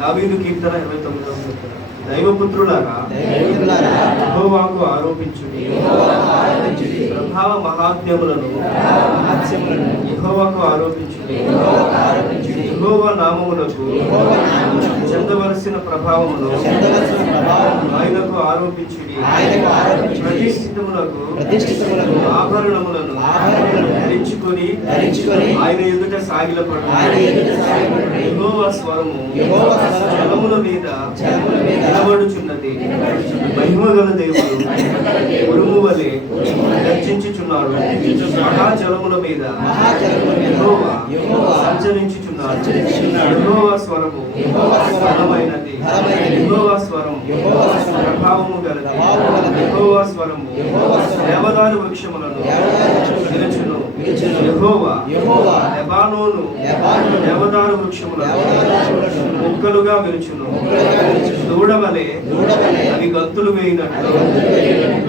దావీదు కీర్తన 29వ కీర్తన. దైవపుత్రులారా యెహోవాకు ఆరోపించుడి, ప్రభావ మహాత్మ్యములను యెహోవాకు ఆరోపించుడి. యెహోవా నామములకు చెందవలసిన ప్రభావమును ఆయనకు ఆరోపించుడి. ప్రతిష్ఠితములకు ఆభరణములను ధరించుకొని ఆయన ఎదుట సాగిలపడు. యెహోవా స్వరము జలముల మీద నిలబడుచున్నది. మహిమగల దేవుడు ఉరుము వలె గర్జించుచున్నాడు. మహాజలముల మీద యెహోవా సంచరించుచున్నాడు. యెహోవా స్వరము బలమైనది. యెహోవా స్వరము ప్రభావము గలది. యెహోవా స్వరము దేవదారు వృక్షములను నిలుచును. యెహోవా లెబానోను దేవదారు వృక్షములను మొక్కలుగా విలుచును. దూడవలే అవి గంతులు వేయినట్లు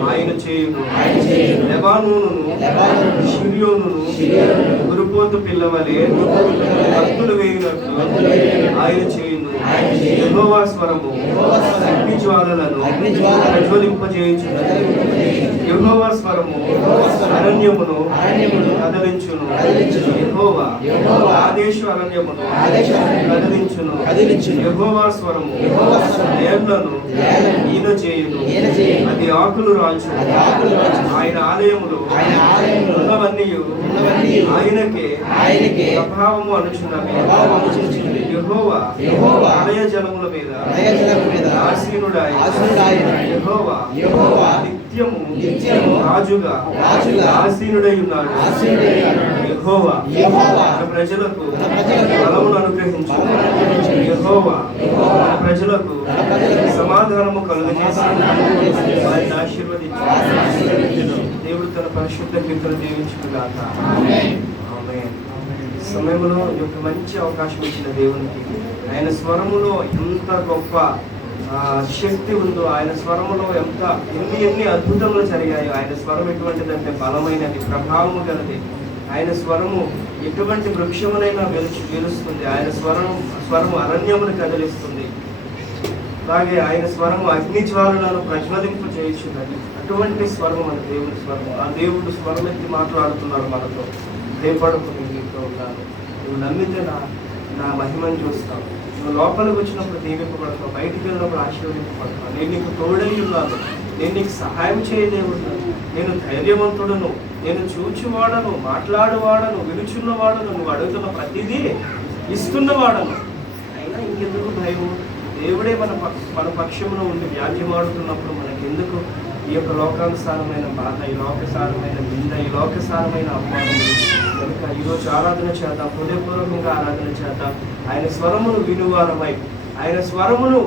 ఆయన చేయును. లెబానోనును షిర్యోనును గురుపోతు పిల్లవలే గంతులు వేయినట్లు ఆయన చేయును. యెహోవా స్వరము అగ్ని జ్వాలలను ప్రజ్వలింపజేయుచున్నది. యెహోవా స్వరము అరణ్యమును కదలించును. యెహోవా ఆదేశు అరణ్యమును కదిలించును. యెహోవా స్వరము నేలను ఈన చేయును. అది ఆకులు రాల్చు. ఆయన ఆలయములో ఉన్నవన్నీ ఆయనకే ప్రభావము అనుచున్నవి. యెహోవా ఆలయ జలముల మీద ఆసీనుడాయి. యెహోవా నిత్యము రాజుగా ఆసీనుడై ఉన్నాడు. యెహోవా తన ప్రజలకు బలమును అనుగ్రహించు. యెహోవా తన ప్రజలకు సమాధానము కలుగజేసి వారిని ఆశీర్వదించు. దేవుడు తన పరిశుద్ధ కీర్తన దీవించుగాక. ఆమేన్. సమయంలో యొక్క మంచి అవకాశం ఇచ్చిన దేవునికి, ఆయన స్వరములో ఎంత గొప్ప శక్తి ఉందో, ఆయన స్వరములో ఎన్ని అద్భుతములు జరిగాయో. ఆయన స్వరం ఎటువంటిదంటే బలమైనది, ప్రభావము గలది. ఆయన స్వరము ఎటువంటి వృక్షమునైనా వెలుస్తుంది. ఆయన స్వరము అరణ్యమును కదిలిస్తుంది. అలాగే ఆయన స్వరము అగ్ని జ్వాలలను ప్రజ్వలింపు చేయుచున్నది. అటువంటి స్వరము మన దేవుని స్వరము. ఆ దేవుడు స్వరం ఎత్తి మాట్లాడుతున్నాడు మనతో. భయపడకు, నీతో ఉన్నాను. నువ్వు నమ్మితే నా మహిమను చూస్తావు. నువ్వు లోపలికి వచ్చినప్పుడు దీవింపబడతావు, బయటికి వెళ్ళినప్పుడు ఆశీర్వదింపబడతావు. నేను నీకు తోడై ఉన్నాను. నేను నీకు సహాయం చేయదేవున్నాను. నేను ధైర్యవంతుడను, నేను చూచువాడను, మాట్లాడువాడను, విలుచున్నవాడను, నువ్వు అడుగుతున్న ప్రతిదీ ఇస్తున్నవాడను. అయినా ఇంకెందుకు భయం? దేవుడే మన పక్షంలో ఉండి వ్యాజ్యమాడుతున్నప్పుడు మనకెందుకు ఈ యొక్క లోకానుసారమైన బాధ, ఈ లోకసారమైన నింద, ఈ లోకసారమైన అవమానం? కనుక ఈరోజు ఆరాధన చేద్దాం, హృదయపూర్వకంగా ఆరాధన చేద్దాం. ఆయన స్వరమును వినువారమై, ఆయన స్వరమును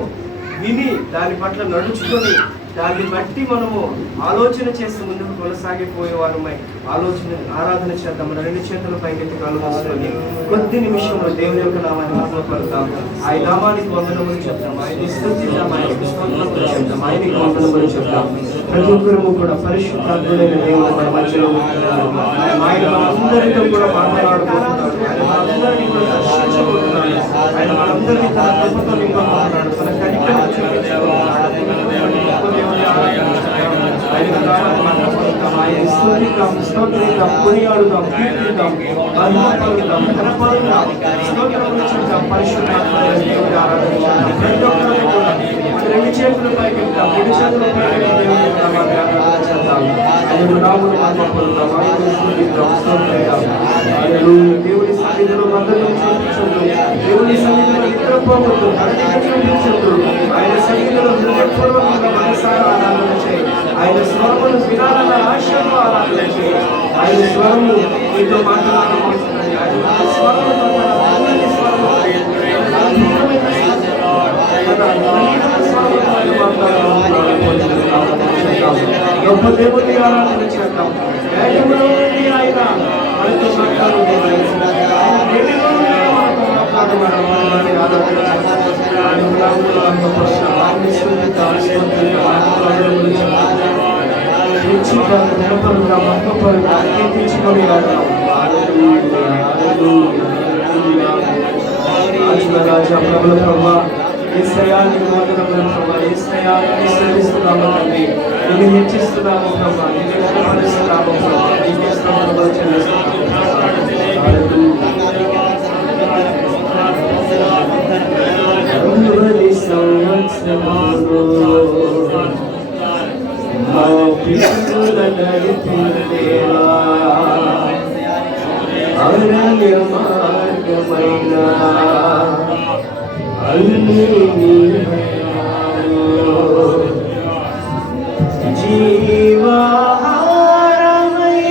విని దాని పట్ల నడుచుకొని దాన్ని బట్టి మనము ఆలోచన చేసి ముందుకు కొనసాగిపోయేవారమై ఆరాధన చేద్దాం. మన రెండు చేతుల పైకెత్తి కలుగుకొని కొద్ది నిమిషంలో దేవుని యొక్క నామాన్ని మహిమపడతాం. ఆయన నామానికి వందనములు చెప్తాం, ఆయన స్తుతిద్దాం, ఆయనకు స్తోత్రములు చెప్తాం, ఆయనకి వందనములు చెప్తాం. ప్రతి ఒక్కరము కూడా పరిశుద్ధాత్ముడైన దేవుడు మన మధ్యలో ఉంటున్నారు. ఆయన మనందరితో కూడా మాట్లాడుకుంటున్నాడు. ఆయన మనందరినీ కూడా దర్శించబోతున్నాడు. ఆయన మనందరినీ తన కృపతో నింపబోతున్నాడు. తన కనికరం చూపించబోతున్నాడు. ఆయన స్తుతిద్దాం, స్తోత్రిద్దాం, కొనియాడుదాం, కీర్తిద్దాం, మహిమపరుద్దాం, ఘనపరుద్దాం, స్తోత్రములు చెప్తాం. పరిశుద్ధాత్మమైన దేవుడి ఆరాధన చేద్దాం. ప్రతి ఒక్కరు కూడా రెండు చేతుల పైకి వెళ్తాం, రెండు చేతుల పైకి దేవుని నామాన్ని ఆరాధన చేద్దాం. ఆయన నామమును మహిమపరుద్దాం, ఆయనను స్తుతిద్దాం, స్తోత్రిద్దాం. హల్లెలూయా. దేవుని సన్నిధిలో మద్దతు చూపించొద్దు, దేవుని సన్నిధిలో నిద్రపోవద్దు, అరటిక చూపించొద్దు. ఆయన సన్నిధిలో హృదయపూర్వకంగా మనసారా ఆరాధన చేయి. ఆయన స్వరమును వినాలన్న ఆశతో ఆరాధన చేయి. ఆయన స్వరము నీతో మాట్లాడుతున్నది. ఆయన స్వరముతో గొప్ప దేవుని ఆరాధన చేద్దాం. వేదములో నుండి ఆయన మనతో మాట్లాడుతున్నాడు. రాజా ప్రభుల ప్రభా యేసయ్యా నీకు వందనములు ప్రభువా. యేసయ్యా నిన్ను స్తుతిస్తున్నాము తండ్రి, నిన్ను హెచ్చిస్తున్నాము ప్రభువా, నిన్ను ఘనపరుస్తున్నాము ప్రభువా, నీకే స్తోత్రములు చెల్లిస్తున్నాము. అరువది సంవత్సరములు మా పితరుల నడిపిన దేవా, అరణ్య మార్గమైన అన్ని జీవాహారమై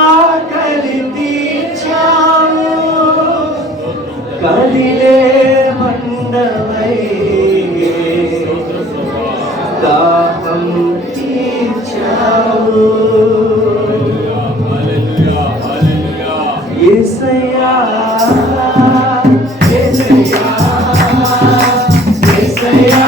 ఆకలి తీర్చావు, కదిలే మండవై దాహం తీర్చావు. యేసయ్యా యేసయ్యా యేసయ్యా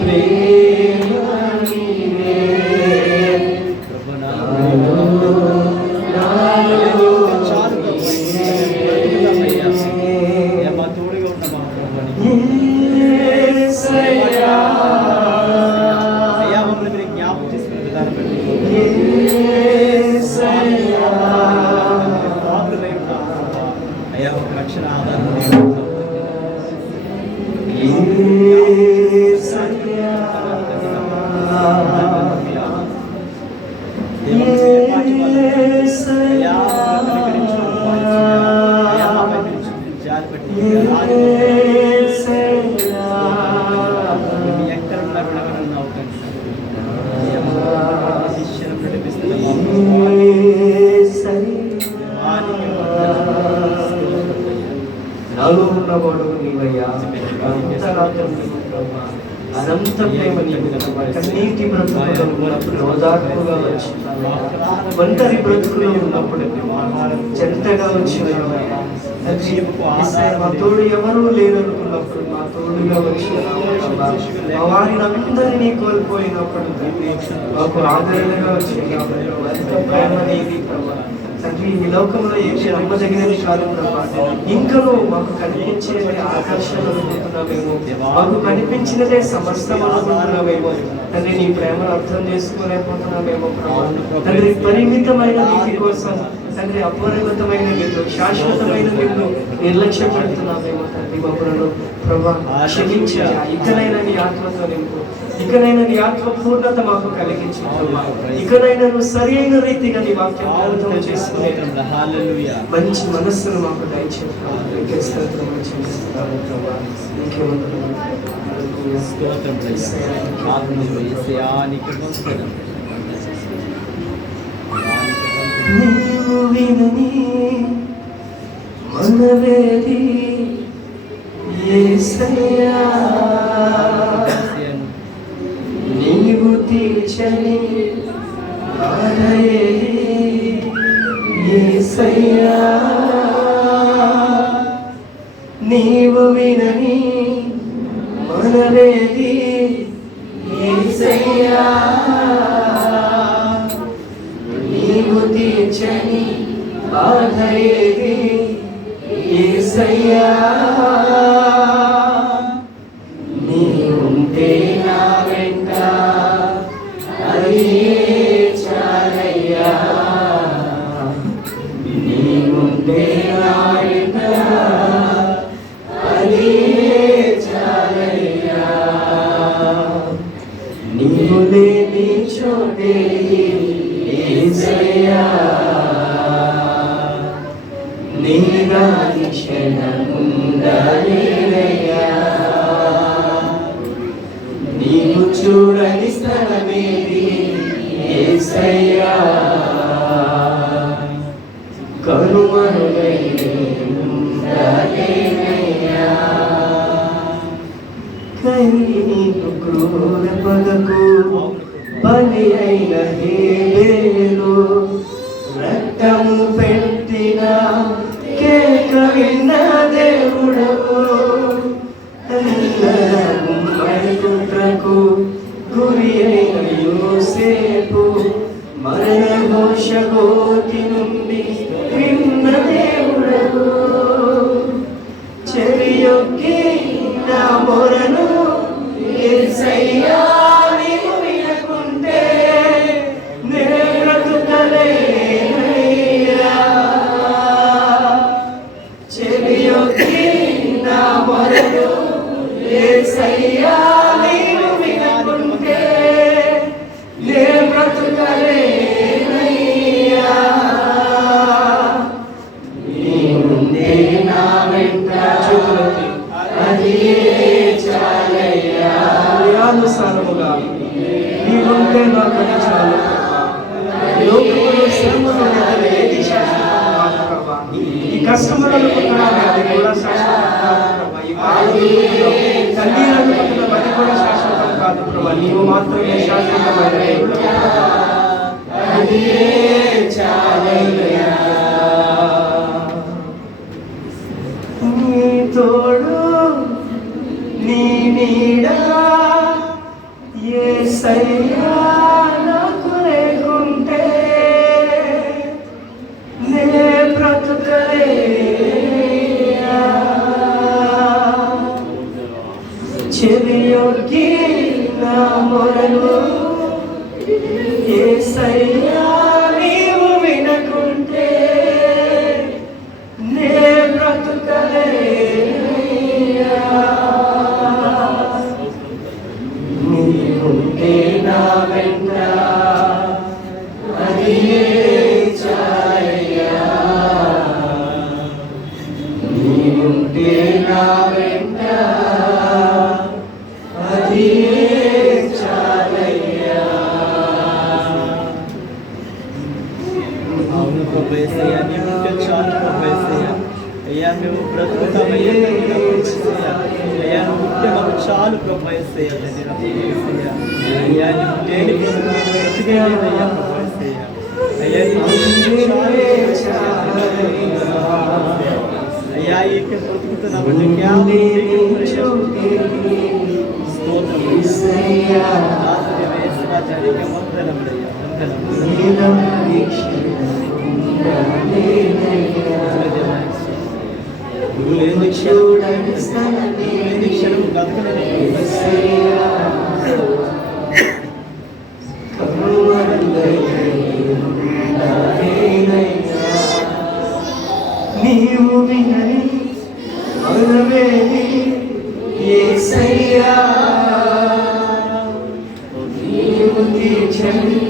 ప్రేమ నాలో ఉన్నవాడు నీవయ్యా, అనంత ప్రేమ నీవు. కన్నీటి బ్రతుకులో ఉన్నప్పుడు ఓదార్పుగా వచ్చిన, ఒంటరి బ్రతుకులో ఉన్నప్పుడు చెంతగా వచ్చిన, మా తోడు ఎవరూ లేదనుకున్నప్పుడు మా తోడుగా వచ్చిన, మా వారిని అందరినీ కోల్పోయినప్పుడు మాకు ఆదరణగా వచ్చిన ఎంత ప్రేమ నీది ప్రభా. తండ్రి, ఈ లోకంలో ఏమి నమ్మదగినది కాదు ప్రభా. ఇంకనూ మాకు కనిపించేది ఆకర్షణ అనుకుంటున్నామేమో, మాకు కనిపించినదే సమస్తం అనుకుంటున్నామేమో తండ్రి. నీ ప్రేమను అర్థం చేసుకోలేకపోతున్నామేమో ప్రభా. తండ్రి, పరిమితమైన నీతి కోసం తండ్రి అపరిమితమైన నిన్ను, శాశ్వతమైన నిన్ను నిర్లక్ష్యం పెడుతున్నామేమో తండ్రి. మమ్మలను ప్రభా క్షమించా. ఇకనైనా నీ ఆత్మతో నింపు, ఇకనైనా నీ ఆత్మ పూర్ణత మాకు కలిగించు ప్రభా. ఇకనైనా నువ్వు సరి అయిన రీతిగా నీ వాక్యం అర్థం చేసుకునే మంచి మనస్సును మాకు దయచేసి నీవు వినని మనవేది యేసయ్యా, నీవు తీర్చని బాధయేది యేసయ్యా, నీవు వినని మనవేది యేసయ్యా, నీవు తీర్చని బాధయేది యేసయ్యా, నీవుంటే నా వెంట అది చాలయ్యా, నీవుంటే నా వెంట అది చాలయ్యా, నీవు లేని చోటే యేసయ్యా, నీరాని క్షణముండలేనయ్యా, నీవు చూడని స్థలమేది యేసయ్యా, కనుమరుగైనయ్యా, కైనీకు క్రూర పగకు బలి అయిన హేబేలు, రక్తము పెట్టిన కేక విన్న దేవుడవు, కుట్రకు గురి అయిన యోసేపు మరణ ఘోష గోతి నుండి విన్న దేవుడవు, చెవియొక్కి నా మొరను యేసయ్యా నీవు వినకుంటే నే బ్రతుకలేనయ్యా, చెవియొక్కి నా మొరను యేసయ్యా నీవు వినకుంటే నే బ్రతుకలేనయ్యా, నీవుంటే నా వెంట అది చాలయ్యా, అనుసారముగా నీవుంటే నాకు అది చాలు ప్రభా. లోకములో శ్రమలు ఏది శాశ్వతం కాదు ప్రభా. ఈ కష్టములు అనుకుంటున్నాను అది కూడా శాశ్వతం కాదు ప్రభా. ఈ బాధలు కన్నీరు అనుకుంటున్నాం అది కూడా శాశ్వతం కాదు ప్రభా. నీవు మాత్రమే శాశ్వతమైన దేవుడు, అది చాలయ్యా, నీ తోడు నీ నీడా యేసయ్యా నాకు లేకుంటే నే బ్రతుకలేనయ్యా, చెవియొక్కి నా మొరను యేసయ్యా నీవు వినకుంటే నే బ్రతుకలేనయ్యా, నీవుంటే నా వెంట అది చాలయ్యా, నీవుంటే నా వెంట అది చాలయ్యా. మేము బ్రతుకుతామయ్యా అయ్యా నువ్వు ఉంటే మాకు చాలు ప్రభు యేసయ్యా అయ్యా నువ్వు లేని బ్రతికేలేదయ్యా ప్రభు యేసయ్యా అయ్యా ఈ బ్రతుకుతున్నామంటే క్షణం బతకలేదు నీవు వినని మనవేది యేసయ్యా నీవు తీర్చని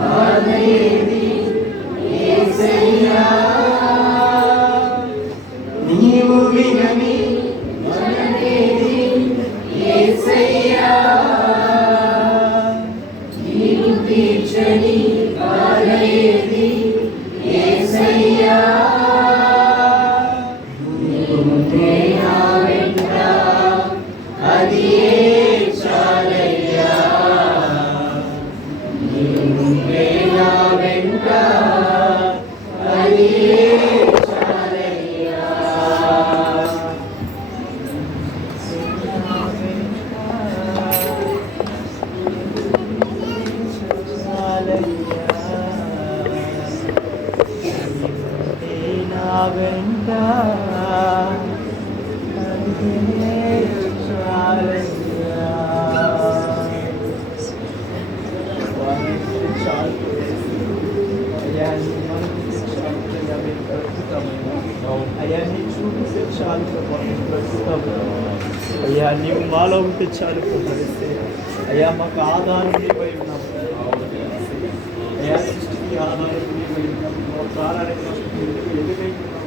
బాధేది యేసయ్యా నీవు వినని మనవేది యేసయ్యా నీవు తీర్చని బాధేది యేసయ్యా అయ్యా నీ చూపిస్తే చాలు అయ్యా నీవు మాలో ఉంటే చాలు ప్రవహిస్తే అయ్యా మాకు ఆధారం నీవై ఉన్నాము అయ్యా సృష్టికి ఆధారం నీవై ఉన్నాము ప్రాణానికి ఎదుగై ఉన్నాము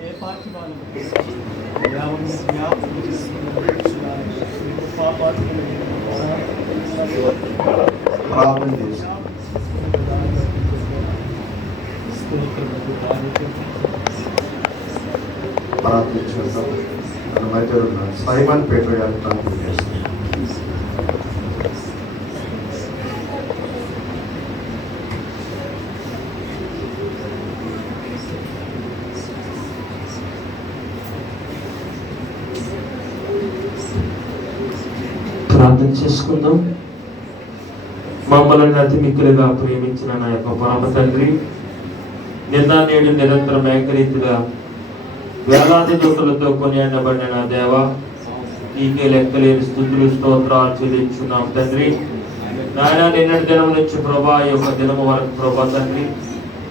ఏ పార్టీ వాళ్ళు అయ్యా జ్ఞాపకం చేసుకున్నాము పాపాలు ప్రార్థన చేసి ప్రార్థించేద్దాం. మన మధ్య ఉన్న సైమన్ పీటర్ గారిని ప్రార్థన చేస్తాం. ప్రార్థన చేసుకుందాం. మమ్మల్ని అతి మిక్కులుగా ప్రేమించిన నా యొక్క పరమ తండ్రి, నిన్న నేడు నిరంతరం ఏకరీతిగా వేలాది దూతలతో కొనియాడబడిన నా దేవ, నీకే లెక్కలేని స్తుతులు స్తోత్రాలు చెల్లించున్నాం తండ్రి. నాయన నిన్నటి దినం నుంచి ప్రభా ఈ యొక్క దినము వరకు ప్రభా తండ్రి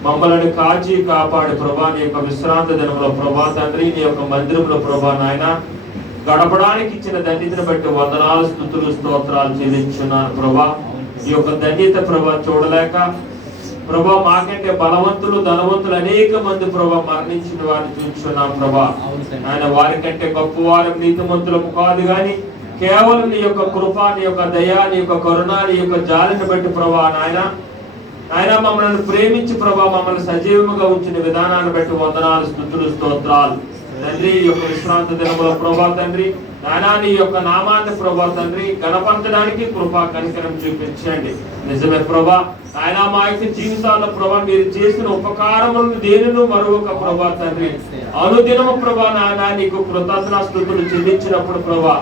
మమ్మల్ని కాచి కాపాడి ప్రభా నీ యొక్క విశ్రాంతి దినంలో ప్రభా తండ్రి నీ యొక్క మందిరంలో ప్రభా నాయన గడపడానికి ఇచ్చిన ధన్యతను బట్టి వందనాలు స్తుతులు స్తోత్రాలు చెల్లించున్నాను ప్రభా. ఈ యొక్క ధన్యత ప్రభా చూడలేక ప్రభా మాకంటే బలవంతులు ధనవంతులు అనేక మంది ప్రభా మరణించిన వారిని చూస్తున్నాం ప్రభా. ఆయన వారికంటే గొప్పవారు నీతిమంతులకు కాదు గాని కేవలం నీ యొక్క కృప, నీ యొక్క దయా, నీ యొక్క కరుణ, నీ యొక్క జాలిని బట్టి ప్రభా ఆయన మమ్మల్ని ప్రేమించి ప్రభా మమ్మల్ని సజీవముగా ఉంచిన విధానాన్ని బట్టి వందనాలు స్తుతులు స్తోత్రాలు తండ్రి. ఈ యొక్క విశ్రాంతి దినములో ప్రభా తండ్రి నాయనా నీ యొక్క నామాన్ని ప్రభా తండ్రి గణపరచడానికి కృపా కనికరం చూపించండి. నిజమే ప్రభా ఆయన మా యొక్క జీవితాల్లో ప్రభా మీరు చేసిన ఉపకారములను దేనిను మరొక ప్రభా తండ్రి అనుదినము ప్రభా నాయన నీకు కృతజ్ఞతాస్తుతులు చెల్లించినప్పుడు ప్రభా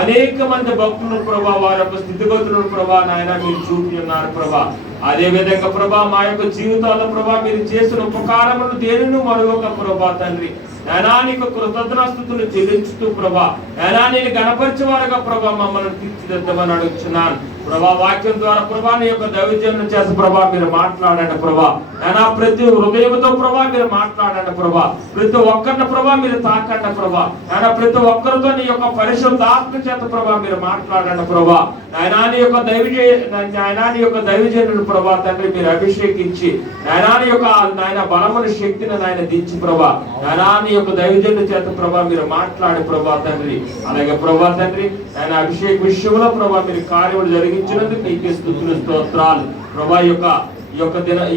అనేక మంది భక్తులు ప్రభా వారి యొక్క స్థితిగతులను ప్రభా నాయన మీరు చూపి ఉన్నారు ప్రభా. అదే విధంగా ప్రభా మా యొక్క జీవితాల్లో ప్రభా మీరు చేసిన ఉపకారములను దేనిను మరొక ప్రభా తండ్రి నాయనా నీకు కృతజ్ఞతాస్తుతులు చెల్లించుతూ ప్రభా నాయనా నేను గణపరిచేవారుగా ప్రభా మమ్మల్ని తీర్చిదిద్దమని అడుగుతున్నాను ప్రభా. వాక్యం ద్వారా ప్రభా నీ యొక్క దైవజనం చేసి ప్రభా మీరు మాట్లాడండి ప్రభా. నాయనా ప్రతి హృదయంతో ప్రభా మీరు మాట్లాడండి ప్రభా. ప్రతి ఒక్కరిని ప్రభా మీరు తాకండి ప్రభా. నాయనా ప్రతి ఒక్కరితో నీ యొక్క పరిశుద్ధాత్మ చేత ప్రభా మీరు మాట్లాడండి ప్రభా. నాయనా నీ యొక్క దైవజనుడు ప్రభా తండ్రి మీరు అభిషేకించి నాయనా నీ యొక్క నాయన బలమున శక్తిని నాయన దించి ప్రభా నాయనా నీ యొక్క దైవజనుడి చేత ప్రభా మీరు మాట్లాడి ప్రభా తండ్రి. అలాగే ప్రభా తండ్రి ఆయన అభిషేక విషయంలో ప్రభా మీరు కార్యములు జరిగించినందుకు నీకే స్తుతులు స్తోత్రాలు ప్రభా. యొక్క ఈ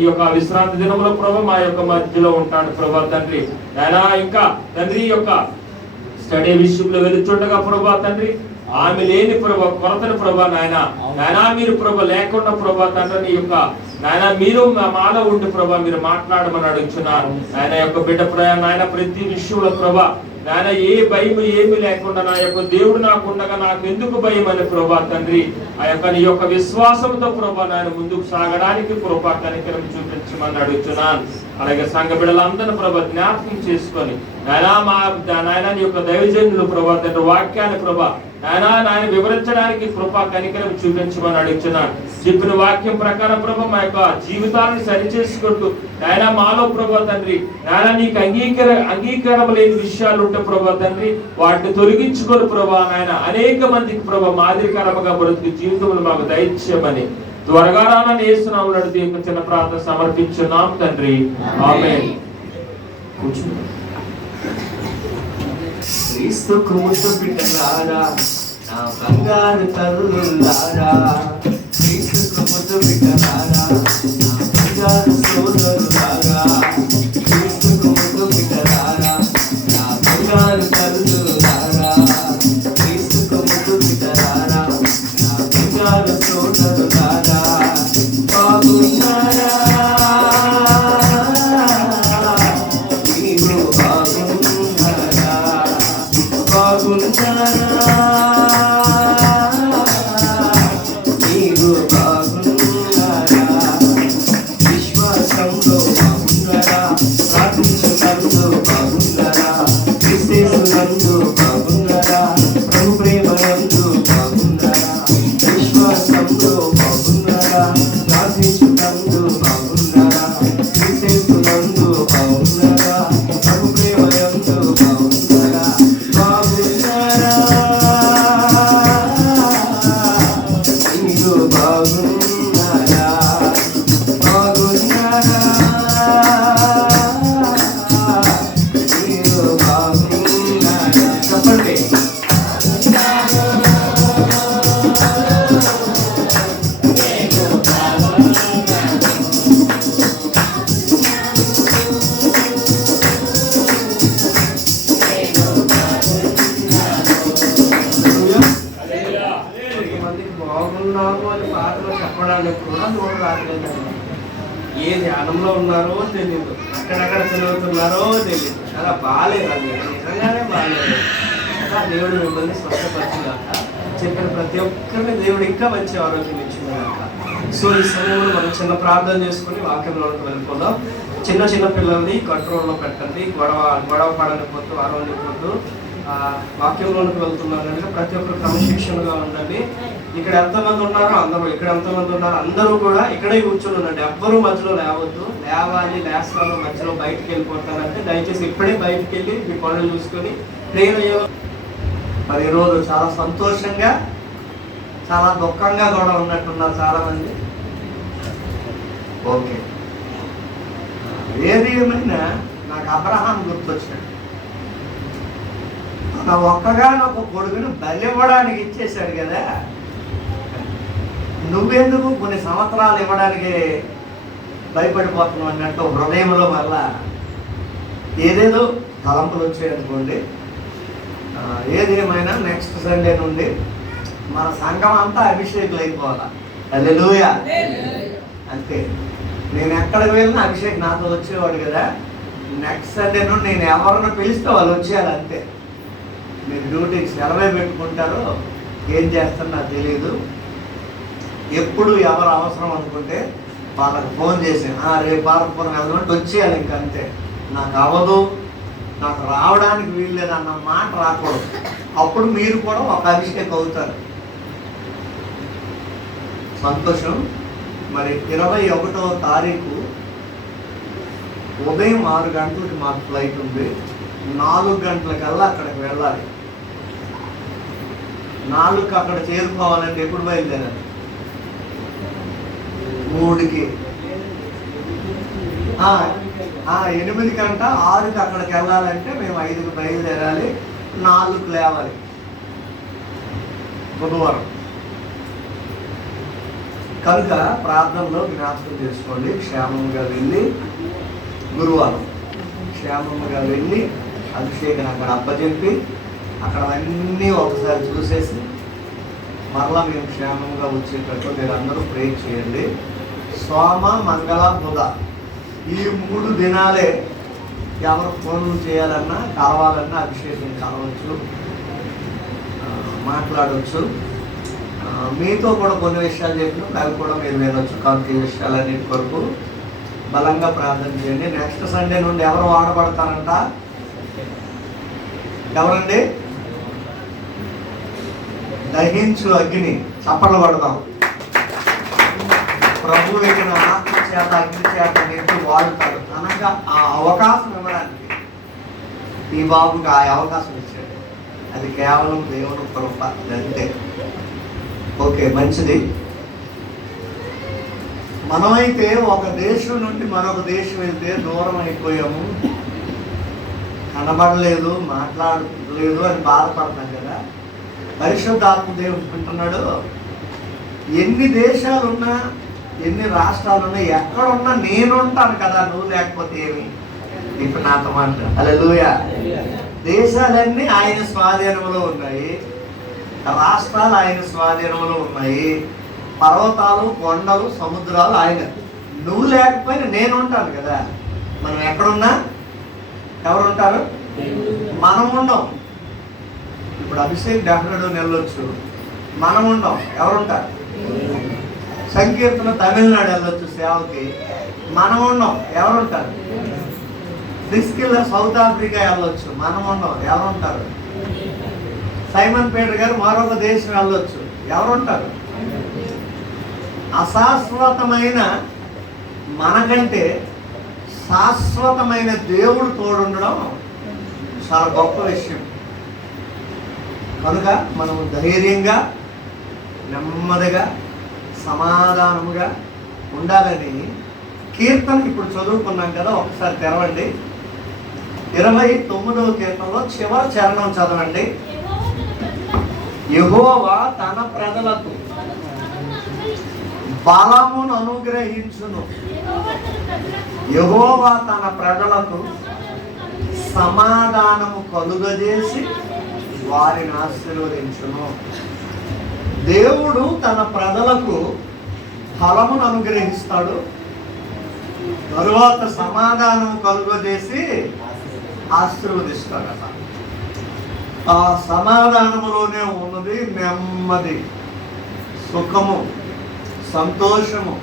యొక్క విశ్రాంతి దినంలో ప్రభా మా యొక్క మధ్యలో ఉంటాడు ప్రభా తండ్రి. నాయనా ఇంకా తండ్రి ఈ యొక్క స్టడీ విషయంలో వెలుచుండగా ప్రభా తండ్రి ఆమె లేని ప్రభా కొరతను ప్రభా నాయనా మీరు ప్రభా లేకుండా ప్రభా తండ్రి యొక్క నాయన మీరు మాలో ఉండి ప్రభా మీరు మాట్లాడమని అడుగుతున్నారు. ఆయన యొక్క బిడ్డ నాయన ప్రతి విషయంలో ప్రభా నాయన ఏ భయం ఏమి లేకుండా నా యొక్క దేవుడు నాకుండగా నాకు ఎందుకు భయం అని ప్రభా తండ్రి ఆ యొక్క నీ యొక్క విశ్వాసంతో ప్రభా నాయన ముందుకు సాగడానికి ప్రభా కనికరం చూపించమని అడుగుతున్నాను. అలాగే సంఘ బిడ్డలందరూ ప్రభా జ్ఞాపకం చేసుకొని నాయన నీ యొక్క దైవజనులు ప్రభా తండ్రి వాక్యాన్ని ప్రభా నాయన వివరించడానికి కృపా కనికరం చూపించమని అడుగుతున్నాను. చెప్పిన వాక్యం ప్రకారం ప్రభా మా యొక్క జీవితాలను సరిచేసుకుంటూ నాయన మాలో ప్రభా తండ్రి నాయన నీకు అంగీకారం లేని విషయాలు ఉంటే ప్రభా తండ్రి వాటిని తొలగించుకొని ప్రభా నాయన అనేక మందికి ప్రభా మాదిరికరముగా బ్రతుకు జీవితంలో మాకు దయచేయమని త్వరగా రానని యేసునామములో అడిగి చిన్న ప్రార్థన సమర్పించున్నాం తండ్రి. ఆమేన్. క్రీస్తుకు ముద్దు బిడ్డలారా నా బంగారు తల్లులారా, క్రీస్తుకు ముద్దు బిడ్డలారా నా బంగారు సోదరులారా, క్రీస్తుకు ముద్దు బిడ్డలారా నా బంగారు తల్లులారా, క్రీస్తుకు ముద్దు బిడ్డలారా నా బంగారు సోదరులారా, బాగున్నారా విశ్వాసంలో బాగున్నారా, ప్రార్థించడంలో బాగున్నారా, విశేషంలో బాగున్నారా, ప్రభు ప్రేమయందు బాగున్నారా, విశ్వాసంలో బాగున్నారా, ప్రార్థించడంలో బాగున్నారా, విశేషంలో బాగున్నారా, ప్రభు ప్రేమయందు బాగున్నారా, బాగున్నారా మీరు బాగున్నారా, బాగున్నారా మీరు బాగున్నారా. చెప్పండి. బాగున్నాము అని పాటలో చెప్పడానికి కూడా నోరు రావట్లేదండి. ఏ ధ్యానంలో ఉన్నారో తెలియదు, ఎక్కడెక్కడ చదువుతున్నారో తెలియదు. చాలా బాగాలేదు, అది నిజంగానే బాగాలేదు. అలా దేవుడు మిమ్మల్ని స్వస్థపరిచినాక చెప్పిన ప్రతి ఒక్కరిని దేవుడు ఇంకా మంచి ఆరోగ్యం ఇచ్చినాక. సో ఈ సమయంలో మనం చిన్న ప్రార్థన చేసుకుని వాక్యంలోకి వెళ్ళిపోదాం. చిన్న చిన్న పిల్లల్ని కంట్రోల్లో పెట్టండి, గొడవ పడనిపోతూ అరవనిపోతూ వాక్యంలోనికి వెళ్తున్నారు కనుక ప్రతి ఒక్కరు క్రమశిక్షణగా ఉండండి. ఇక్కడ ఎంతమంది ఉన్నారో అందరూ, ఇక్కడ ఎంతమంది ఉన్నారో అందరూ కూడా ఇక్కడే కూర్చొని ఉండండి. ఎవ్వరూ మధ్యలో లేవద్దు. లేస్తాను మధ్యలో బయటికి వెళ్ళిపోతానంటే దయచేసి ఇప్పుడే బయటికి వెళ్ళి మీ పనులు చూసుకొని ట్రైన్ అయ్యో. మరి ఈరోజు చాలా సంతోషంగా చాలా దుఃఖంగా కూడా ఉన్నట్టున్నారు చాలామంది. ఓకే, ఏది ఏమైనా నాకు అబ్రహాం గుర్తొచ్చాడు. తన ఒక్కగానొక్క కొడుకును బలివ్వడానికి ఇచ్చేశాడు కదా, నువ్వెందుకు కొన్ని సంవత్సరాలు ఇవ్వడానికి భయపడిపోతున్నావు అన్నట్టు హృదయంలో మళ్ళా ఏదేదో తలంపులు వచ్చాయనుకోండి. ఏదేమైనా నెక్స్ట్ సండే నుండి మన సంఘం అంతా అభిషేకులు అయిపోవాలా. హల్లెలూయా. అంతే, నేను ఎక్కడికి వెళ్ళినా అభిషేక్ నాతో వచ్చేవాడు కదా. నెక్స్ట్ సండే నుండి నేను ఎవరిని పిలిస్తే వాళ్ళు వచ్చేయాలి అంతే. మీరు డ్యూటీకి సెలవే పెట్టుకుంటారో ఏం చేస్తారో నాకు తెలియదు. ఎప్పుడు ఎవరు అవసరం అనుకుంటే వాళ్ళకి ఫోన్ చేసి రేపు పార్వపురం వెళ్దామంటే వచ్చేయాలి. ఇంక అంతే. నాకు అవ్వదు, నాకు రావడానికి వీల్లేదు అన్న మాట రాకూడదు. అప్పుడు మీరు కూడా ఒక అభిషేక్ అవుతారు. సంతోషం. మరి 21వ తారీఖు ఉదయం 6 గంటలకి మాకు ఫ్లైట్ ఉంది. 4 గంటలకల్లా అక్కడికి వెళ్ళాలి. 4కి అక్కడ చేరుకోవాలంటే ఎప్పుడు బయలుదేరాలి? 3కి. 8 గంట 6కి అక్కడికి వెళ్ళాలంటే మేము 5కి బయలుదేరాలి, 4కి లేవాలి బుధవారం. కనుక ప్రార్థనలో జ్ఞాపకం చేసుకోండి. క్షేమంగా వెళ్ళి గురువారం క్షేమంగా వెళ్ళి అభిషేకం అక్కడ అప్పచెప్పి అక్కడ అన్నీ ఒకసారి చూసేసి మరలా మేము క్షేమంగా వచ్చేటట్టు మీరు అందరూ ప్రే చేయండి. సోమ, మంగళ, బుధ ఈ 3 దినాలే ఎవరు ఫోన్లు చేయాలన్నా కావాలన్నా అభిషేకం కలవచ్చు, మాట్లాడవచ్చు. మీతో కూడా కొన్ని విషయాలు చెప్పినప్పుడు అవి కూడా మీరు వినొచ్చు. కాబట్టి ఈ విషయాలన్నిటి కొరకు బలంగా ప్రార్థన చేయండి. నెక్స్ట్ సండే నుండి ఎవరు వాడబడతారంట? ఎవరండి? దహించు అగ్ని. చప్పట్లు కొడతాం. ప్రభు ఎక్కిన ఆత్మ చేత అగ్ని చేత నింపి వాడుతాడు అనగా ఆ అవకాశం ఇవ్వడానికి ఈ బాబుకి ఆ అవకాశం ఇచ్చాడు. అది కేవలం దేవుని కృప అంతే. ఓకే, మంచిది. మనమైతే ఒక దేశం నుండి మరొక దేశం వెళ్తే దూరం అయిపోయాము, కనబడలేదు, మాట్లాడలేదు అని బాధపడతాం కదా. పరిశుద్ధాత్మ దేవుడు అంటున్నాడు, ఎన్ని దేశాలున్నా ఎన్ని రాష్ట్రాలున్నా ఎక్కడున్నా నేనుంటాను కదా, నువ్వు లేకపోతే ఏమి. ఇప్పుడు నాతో మాట్లాడు. హల్లెలూయా. దేశాలన్నీ ఆయన స్వాధీనంలో ఉన్నాయి, రాష్ట్రాలు ఆయన స్వాధీనంలో ఉన్నాయి, పర్వతాలు, కొండలు, సముద్రాలు ఆయన. నువ్వు లేకపోయినా నేను ఉంటాను కదా. మనం ఎక్కడున్నా ఎవరుంటారు? మనం ఉండం. ఇప్పుడు అభిషేక్ డెఫినెట్గా వెళ్ళొచ్చు, మనం ఉండం. ఎవరుంటారు? సంకీర్తన తమిళనాడు వెళ్ళొచ్చు సేవకి, మనం ఉండం. ఎవరుంటారు? ప్రిస్కిల్లా సౌత్ ఆఫ్రికా వెళ్ళొచ్చు, మనం ఉండం. ఎవరుంటారు? సైమన్ పీటర్ గారు మరొక దేశం వెళ్ళొచ్చు, ఎవరుంటారు? అశాశ్వతమైన మనకంటే శాశ్వతమైన దేవుడు తోడుండడం చాలా గొప్ప విషయం. కనుక మనం ధైర్యంగా, నెమ్మదిగా, సమాధానముగా ఉండాలని కీర్తన ఇప్పుడు చదువుకున్నాం కదా, ఒకసారి తెరవండి. 29వ కీర్తనలో చివరి చరణం చదవండి. యెహోవా తన ప్రజలకు బలమును అనుగ్రహించును. యెహోవా తన ప్రజలకు సమాధానము కలుగజేసి వారిని ఆశీర్వదించును. దేవుడు తన ప్రజలకు ఫలమును అనుగ్రహిస్తాడు, తరువాత సమాధానం కలుగజేసి ఆశీర్వదిస్తాడట. ఆ సమాధానములోనే ఉన్నది నెమ్మది, సుఖము, సంతోషము,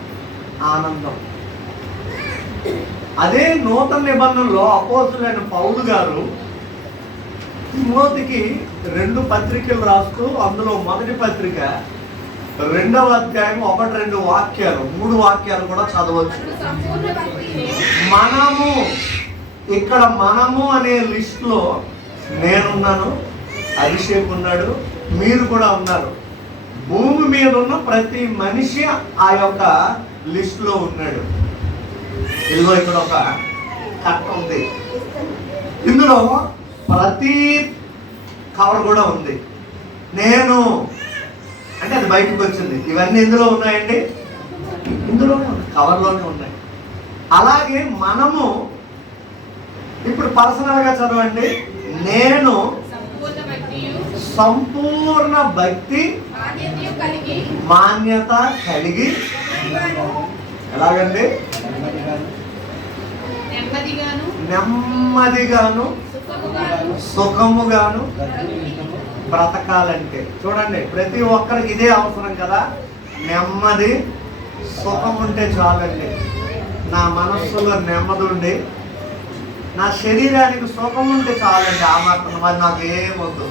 ఆనందం. అదే నూతన నిబంధనలో అపోస్తులైన పౌలు గారు తిమోతికి 2 పత్రికలు రాస్తూ, అందులో మొదటి పత్రిక 2వ అధ్యాయం 1-2 వాక్యాలు, 3 వాక్యాలు కూడా చదవచ్చు. మనము ఇక్కడ మనము అనే లిస్టులో నేనున్నాను, అభిషేక్ ఉన్నాడు, మీరు కూడా ఉన్నారు. భూమి మీద ఉన్న ప్రతి మనిషి ఆ యొక్క లిస్టులో ఉన్నాడు. ఇదిగో ఇక్కడ ఒక కట్ట ఉంది, ఇందులో ప్రతి కవర్ కూడా ఉంది. నేను అంటే అది బయటకు వచ్చింది. ఇవన్నీ ఇందులో ఉన్నాయండి, ఇందులోనే ఉన్నాయి, కవర్లోనే ఉన్నాయి. అలాగే మనము ఇప్పుడు పర్సనల్గా చదవండి. నేను సంపూర్ణ భక్తి, మాన్యత కలిగి, ఎలాగండి? నెమ్మదిగాను సుఖముగాను బ్రతకాలంటే. చూడండి, ప్రతి ఒక్కరికి ఇదే అవసరం కదా. నెమ్మది, సుఖం ఉంటే చాలండి. నా మనస్సులో నెమ్మది ఉండి, నా శరీరానికి సుఖం ఉంటే చాలండి. ఆ మాత్రం. మరి నాకు ఏమొద్దు.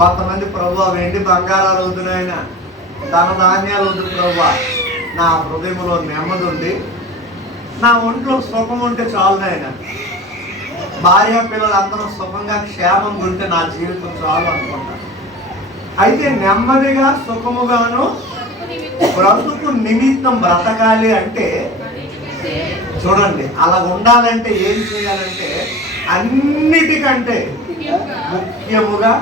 కొంతమంది ప్రభు వెండి బంగారాలు వద్దునైనా, ధన ధాన్యాలు వద్దు ప్రభు, నా హృదయంలో నెమ్మది ఉండి నా ఒంట్లో సుఖం ఉంటే చాలు నాయన. భార్య పిల్లలు అందరూ సుఖంగా క్షేమంగా ఉంటే నా జీవితం చాలు అనుకుంటాను. అయితే నెమ్మదిగా సుఖముగాను బ్రతుకు నిమిత్తం బ్రతకాలి అంటే, చూడండి, అలా ఉండాలంటే ఏం చేయాలంటే, అన్నిటికంటే ముఖ్యముగా,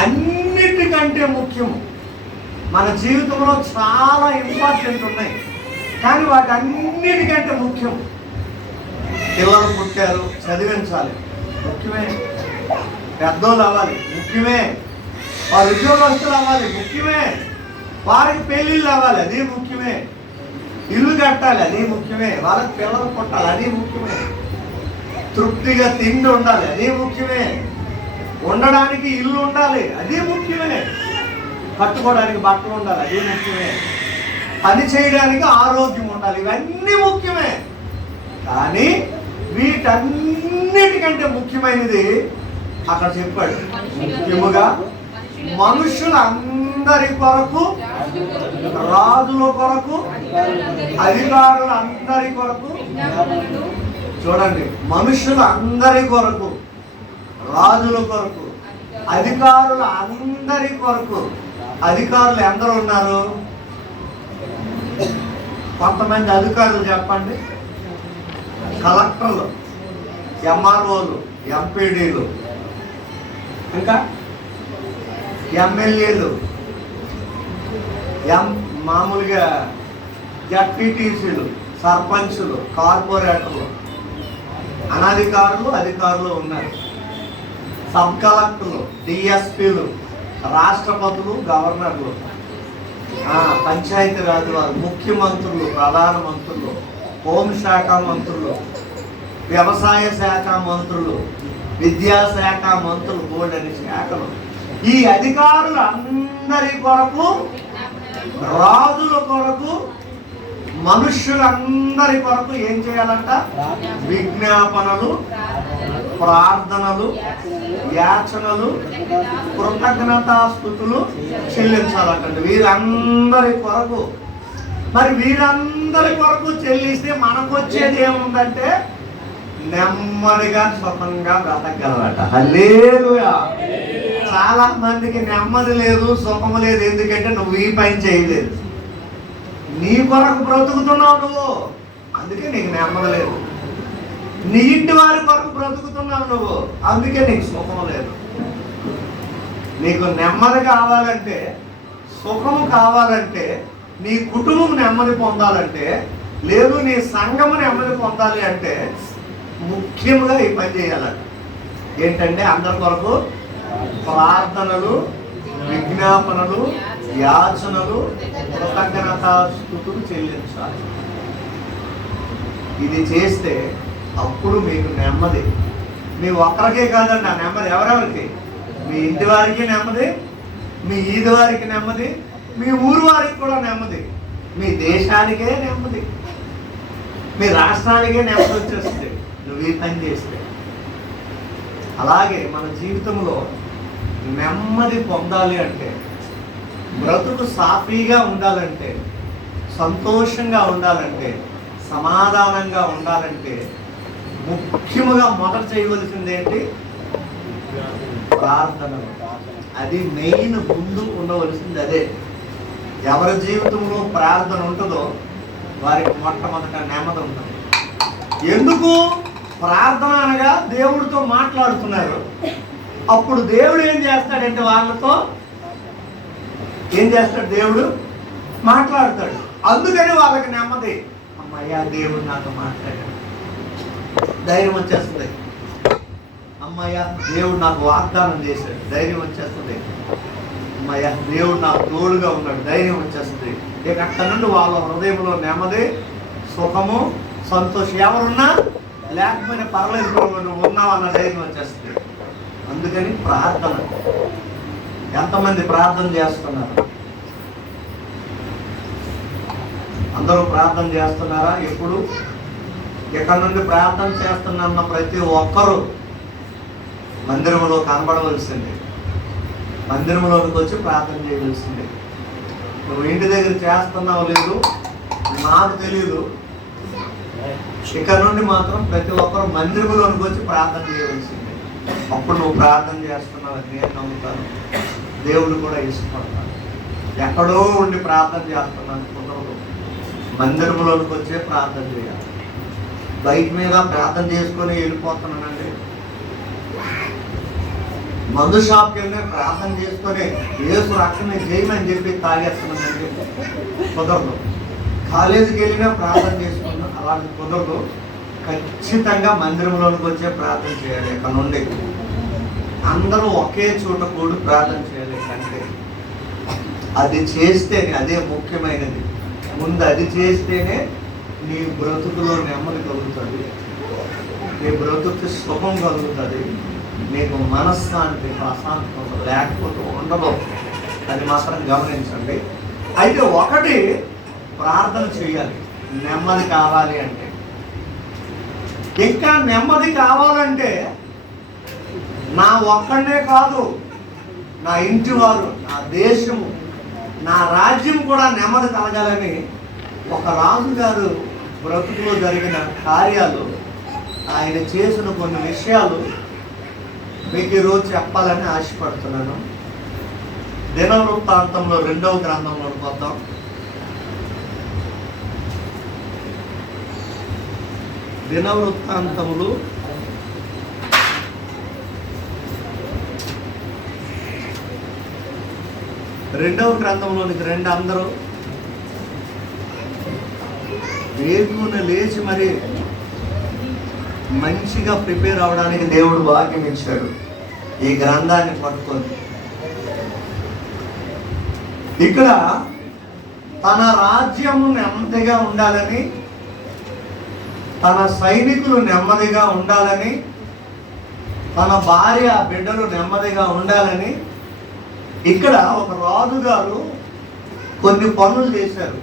అన్నిటికంటే ముఖ్యము మన జీవితంలో చాలా ఇంపార్టెంట్ ఉన్నాయి, కానీ వాటన్నిటికంటే ముఖ్యం పిల్లలు పుట్టారు చదివించాలి, ముఖ్యమే. పెద్దోళ్ళు అవ్వాలి, ముఖ్యమే. వారు ఉద్యోగస్తులు అవ్వాలి, ముఖ్యమే. వారికి పెళ్ళిళ్ళు అవ్వాలి, అది ముఖ్యమే. ఇల్లు కట్టాలి, అది ముఖ్యమే. వాళ్ళకి పిల్లలు పుట్టాలి, అది ముఖ్యమే. తృప్తిగా తిండి ఉండాలి, అది ముఖ్యమే. ఉండడానికి ఇల్లు ఉండాలి, అది ముఖ్యమే. కట్టుకోవడానికి బట్టలు ఉండాలి, అది ముఖ్యమే. పని చేయడానికి ఆరోగ్యం ఉండాలి, ఇవన్నీ ముఖ్యమే. కానీ వీటన్నిటికంటే ముఖ్యమైనది అక్కడ చెప్పాడు, ముఖ్యముగా మనుషులందరి కొరకు, రాజుల కొరకు, అధికారులందరి కొరకు. చూడండి, మనుషులందరి కొరకు, రాజుల కొరకు, అధికారుల అందరి కొరకు. అధికారులు ఎందరూ ఉన్నారు? కొంతమంది అధికారులు చెప్పండి. కలెక్టర్లు, ఎంఆర్ఓలు, ఎంపీడీలు, ఇంకా ఎమ్మెల్యేలు, మామూలుగా జడ్పీటీసీలు, సర్పంచులు, కార్పొరేటర్లు, అనధికారులు, అధికారులు ఉన్నారు. సబ్ కలెక్టర్లు, డిఎస్పీలు, రాష్ట్రపతులు, గవర్నర్లు, పంచాయతీరాజ్ వారు, ముఖ్యమంత్రులు, ప్రధానమంత్రులు, హోంశాఖ మంత్రులు, వ్యవసాయ శాఖ మంత్రులు, విద్యాశాఖ మంత్రులు, బోర్డని శాఖలు. ఈ అధికారులు అందరి కొరకు, రాజుల కొరకు, మనుష్యులందరి కొరకు ఏం చేయాలంట? విజ్ఞాపనలు, ప్రార్థనలు, యాచనలు, కృతజ్ఞతాస్తుతులు చెల్లించాలంటండి వీరందరి కొరకు. మరి వీరందరి కొరకు చెల్లిస్తే మనకు వచ్చేది ఏముందంటే నెమ్మదిగా సుఖంగా బ్రతకగలరట. హల్లెలూయా. చాలా మందికి నెమ్మది లేదు, సుఖము లేదు. ఎందుకంటే నువ్వు ఈ పని చేయలేదు, నీ కొరకు బ్రతుకుతున్నావు నువ్వు, అందుకే నీకు నెమ్మది లేదు. నీ ఇంటి వారి కొరకు బ్రతుకుతున్నావు నువ్వు, అందుకే నీకు సుఖం లేదు. నీకు నెమ్మది కావాలంటే, సుఖము కావాలంటే, నీ కుటుంబం నెమ్మది పొందాలంటే, లేదు నీ సంఘము నెమ్మది పొందాలి అంటే ముఖ్యంగా ఈ పని చేయాలంట. ఏంటంటే అందరి కొరకు ప్రార్థనలు, విజ్ఞాపనలు, యాచనలు, కృతజ్ఞతాస్తుతులు చెల్లించాలి. ఇది చేస్తే అప్పుడు మీకు నెమ్మది. మీ ఒక్కరికే కాదండి ఆ నెమ్మది, ఎవరెవరికి? మీ ఇంటి వారికి నెమ్మది, మీ ఈది వారికి నెమ్మది, మీ ఊరు వారికి కూడా నెమ్మది, మీ దేశానికే నెమ్మది, మీ రాష్ట్రానికే నెమ్మది వచ్చేస్తుంది నువ్వు ఈ పని చేస్తే. అలాగే మన జీవితంలో నెమ్మది పొందాలి అంటే, బ్రతుకు సాఫీగా ఉండాలంటే, సంతోషంగా ఉండాలంటే, సమాధానంగా ఉండాలంటే ముఖ్యముగా మొదట చేయవలసింది ఏంటి? ప్రార్థనలు. అది మెయిన్, ముందు ఉండవలసింది అదే. ఎవరి జీవితంలో ప్రార్థన ఉంటుందో వారికి మొట్టమొదట నెమ్మది ఉంటుంది. ఎందుకు? ప్రార్థన అనగా దేవుడితో మాట్లాడుతున్నారు. అప్పుడు దేవుడు ఏం చేస్తాడంటే వాళ్ళతో ఏం చేస్తాడు? దేవుడు మాట్లాడతాడు. అందుకని వాళ్ళకి నెమ్మది. అమ్మయ్యా, దేవుడు నాతో మాట్లాడాడు, ధైర్యం వచ్చేస్తుంది. అమ్మయ్య, దేవుడు నాకు వాగ్దానం చేశాడు, ధైర్యం వచ్చేస్తుంది. అమ్మయ్య, దేవుడు నాకు తోడుగా ఉన్నాడు, ధైర్యం వచ్చేస్తుంది. ఇక అక్కడ నుండి వాళ్ళ హృదయంలో నెమ్మది, సుఖము, సంతోషం. ఎవరున్నా లేకపోయినా పర్లేదు, నువ్వు ఉన్నావు అన్న ధైర్యం వచ్చేస్తుంది. అందుకని ప్రార్థన. ఎంతమంది ప్రార్థన చేస్తున్నారు? అందరూ ప్రార్థన చేస్తున్నారా? ఎప్పుడు ఇక్కడ నుండి ప్రార్థన చేస్తున్న ప్రతి ఒక్కరూ మందిరంలో కనబడవలసిందే, మందిరంలోకి వచ్చి ప్రార్థన చేయవలసిందే. నువ్వు ఇంటి దగ్గర చేస్తున్నావు లేదు నాకు తెలియదు, ఇక్కడ నుండి మాత్రం ప్రతి ఒక్కరు మందిరంలోకి వచ్చి ప్రార్థన చేయవలసిందే. అప్పుడు నువ్వు ప్రార్థన చేస్తున్నావు నేను నమ్ముతాను, దేవుడు కూడా ఇష్టపడతాడు. ఎక్కడో ఉండి ప్రార్థన చేస్తున్నాను కుదరదు, మందిరంలోకి వచ్చే ప్రార్థన చేయాలి. బయట మీద ప్రార్థన చేసుకొని వెళ్ళిపోతున్నానండి, మందు షాప్కి వెళ్ళి ప్రార్థన చేసుకొని యేసు రక్షణ చేయమని చెప్పి తాగేస్తున్నామని చెప్పి కుదరదు. కాలేజీకి వెళ్ళినా ప్రార్థన చేసుకున్నాం, అలాంటి కుదరదు. ఖచ్చితంగా మందిరంలోనికి వచ్చే ప్రార్థన చేయాలి. ఇక్కడ నుండి అందరూ ఒకే చోట కూడి ప్రార్థన చేయాలి. అంటే అది చేస్తేనే, అదే ముఖ్యమైనది. ముందు అది చేస్తేనే నీ బ్రతుకులో నెమ్మది కలుగుతుంది, నీ బ్రతుకు సుఖం కలుగుతుంది, నీకు మనశ్శాంతి ప్రశాంతత లేకపోతే ఉండదు. అది మాత్రం గమనించండి. అయితే ఒకటి ప్రార్థన చేయాలి నెమ్మది కావాలి అంటే. ఇంకా నెమ్మది కావాలంటే నా ఒక్కడే కాదు, నా ఇంటి వారు, నా దేశము, నా రాజ్యం కూడా నెమ్మది కలగాలని ఒక రాజు గారు బ్రతుకులో జరిగిన కార్యాలు, ఆయన చేసిన కొన్ని విషయాలు మీకు ఈరోజు చెప్పాలని ఆశపడుతున్నాను. దినవృత్తాంతంలో 2వ గ్రంథంలో పోతాం. దినవృత్తాంతములు 2వ గ్రంథంలోనికి రండి. అందరూ వేగున లేచి మరి మంచిగా ప్రిపేర్ అవడానికి దేవుడు భాగ్యం ఇచ్చాడు ఈ గ్రంథాన్ని పట్టుకొని. ఇక్కడ తన రాజ్యము నెమ్మదిగా ఉండాలని, తన సైనికులు నెమ్మదిగా ఉండాలని, తన భార్య బిడ్డలు నెమ్మదిగా ఉండాలని ఇక్కడ ఒక రాజు గారు కొన్ని పనులు చేశారు.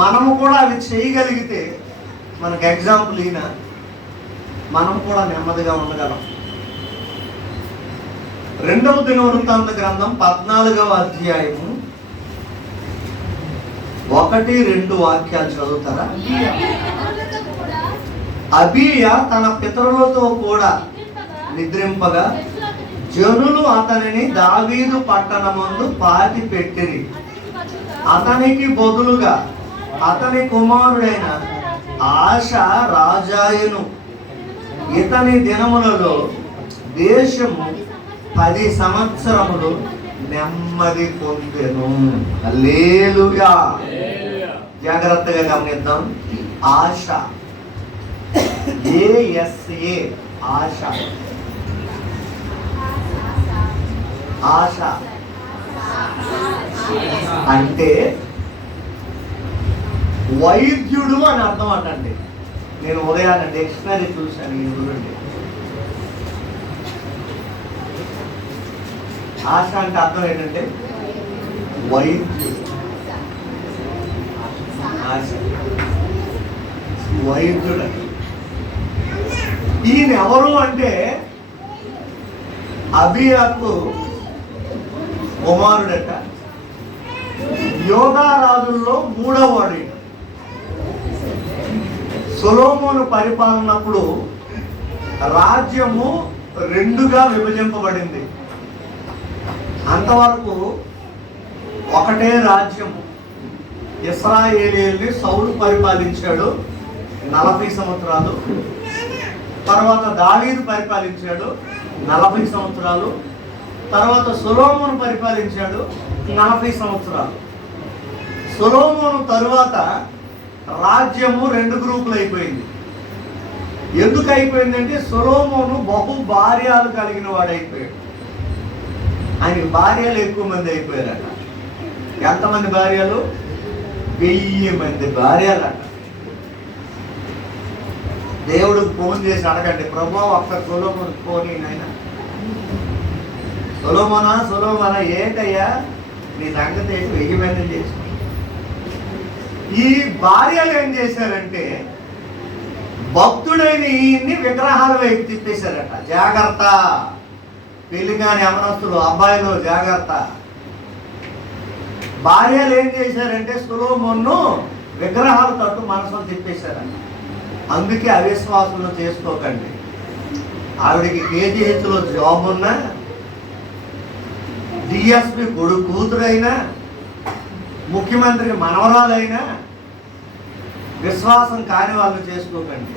మనము కూడా అవి చేయగలిగితే, మనకు ఎగ్జాంపుల్ ఈయన, మనం కూడా నెమ్మదిగా ఉండగలం. 2వ దినవృత్తాంత గ్రంథం 14వ అధ్యాయము 1-2 వాక్యాలు చదువుతారా? అబీయా తన పితరులతో కూడా నిద్రింపగా జనులు అతనిని దావీదు పట్టణమందు పాతి పెట్టిరి. అతనికి బదులుగా అతని కుమారుడైన ఆశ రాజాయను. ఇతని దినములలో దేశము 10 సంవత్సరములు నెమ్మది పొందెను. హల్లెలూయా. జాగ్రత్తగా గమనిద్దాం. ఆశ, ASA, ఆశ. ఆశ అంటే వైద్యుడు అని అర్థం అంటండి. నేను ఉదయాన్నే డిక్షనరీ చూశాను. ఈ ఊరండి ఆశ అంటే అర్థం ఏంటంటే వైద్యుడు. ఆశ వైద్యుడు. ఈయన ఎవరు అంటే అబీయాకు కుమారుడట. యోధా రాజుల్లో 3వ వాడు. సొలొమోను పరిపాలనప్పుడు రాజ్యము 2గా విభజింపబడింది. అంతవరకు ఒకటే రాజ్యము. ఇశ్రాయేలీయుల్ని సౌలు పరిపాలించాడు 40 సంవత్సరాలు. తర్వాత దావీదు పరిపాలించాడు 40 సంవత్సరాలు. తర్వాత సొలొమోను పరిపాలించాడు 40 సంవత్సరాలు. సొలొమోను తరువాత రాజ్యము 2 గ్రూపులు అయిపోయింది. ఎందుకు అయిపోయిందంటే సొలొమోను బహు భార్యలు కలిగిన వాడు అయిపోయాడు. ఆయన భార్యలు ఎక్కువ మంది అయిపోయారట. ఎంతమంది భార్యలు? 1000 మంది భార్యలట. దేవుడికి ఫోన్ చేసి అడగండి, ప్రభువా ఒక్క సొలొమోను ఫోన్ అయినా, సొలొమోనా ఏంటయ్యా నీ సంగతి 1000 మంది చేసుకో. ఈ భార్యలు ఏం చేశారంటే భక్తుడైన ఈయన్ని విగ్రహాల వైపు తిప్పేశారట. జాగ్రత్త, పెళ్లి కాని యవనస్తులు, అబ్బాయిలు జాగ్రత్త. భార్యలు ఏం చేశారంటే సొలొమోను విగ్రహాల తట్టు మనసులు తిప్పేశారట. అందుకే అవిశ్వాసులు చేసుకోకండి. ఆవిడికి KGHలో జాబ్ ఉన్నా, DSP కొడుకు కూతురైనా, ముఖ్యమంత్రికి మనవరాలైనా విశ్వాసం కాని వాళ్ళు చేసుకోకండి.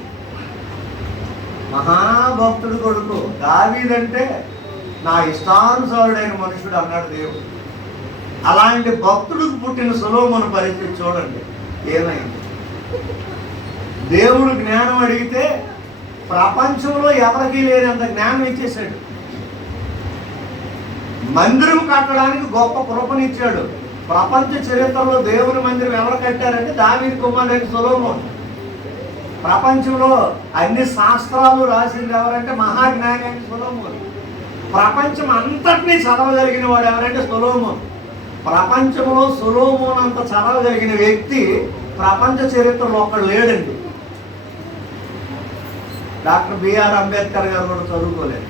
మహాభక్తుడు కొడుకు దావీదంటే నా ఇష్టానుసారుడైన మనుషుడు అన్నాడు దేవుడు. అలాంటి భక్తుడికి పుట్టిన సొలొమోను పరిస్థితి చూడండి ఏమైంది. దేవుడు జ్ఞానం అడిగితే ప్రపంచంలో ఎవరికీ లేనంత జ్ఞానం ఇచ్చేశాడు. మందిరం కట్టడానికి గొప్ప కృపనిచ్చాడు. ప్రపంచ చరిత్రలో దేవుని మందిరం ఎవరు కట్టారంటే దావీదు కుమారుడైన సొలొమోను. ప్రపంచంలో అన్ని శాస్త్రాలు రాసింది ఎవరంటే మహాజ్ఞాని అయిన సొలొమోను. ప్రపంచం అంతటినీ చదవగలిగిన వాడు ఎవరంటే సొలొమోను. ప్రపంచంలో సొలొమోను అంత చదవగలిగిన వ్యక్తి ప్రపంచ చరిత్రలో ఒక్కడు లేడండి. డాక్టర్ బిఆర్ అంబేద్కర్ గారు కూడా చదువుకోలేదు.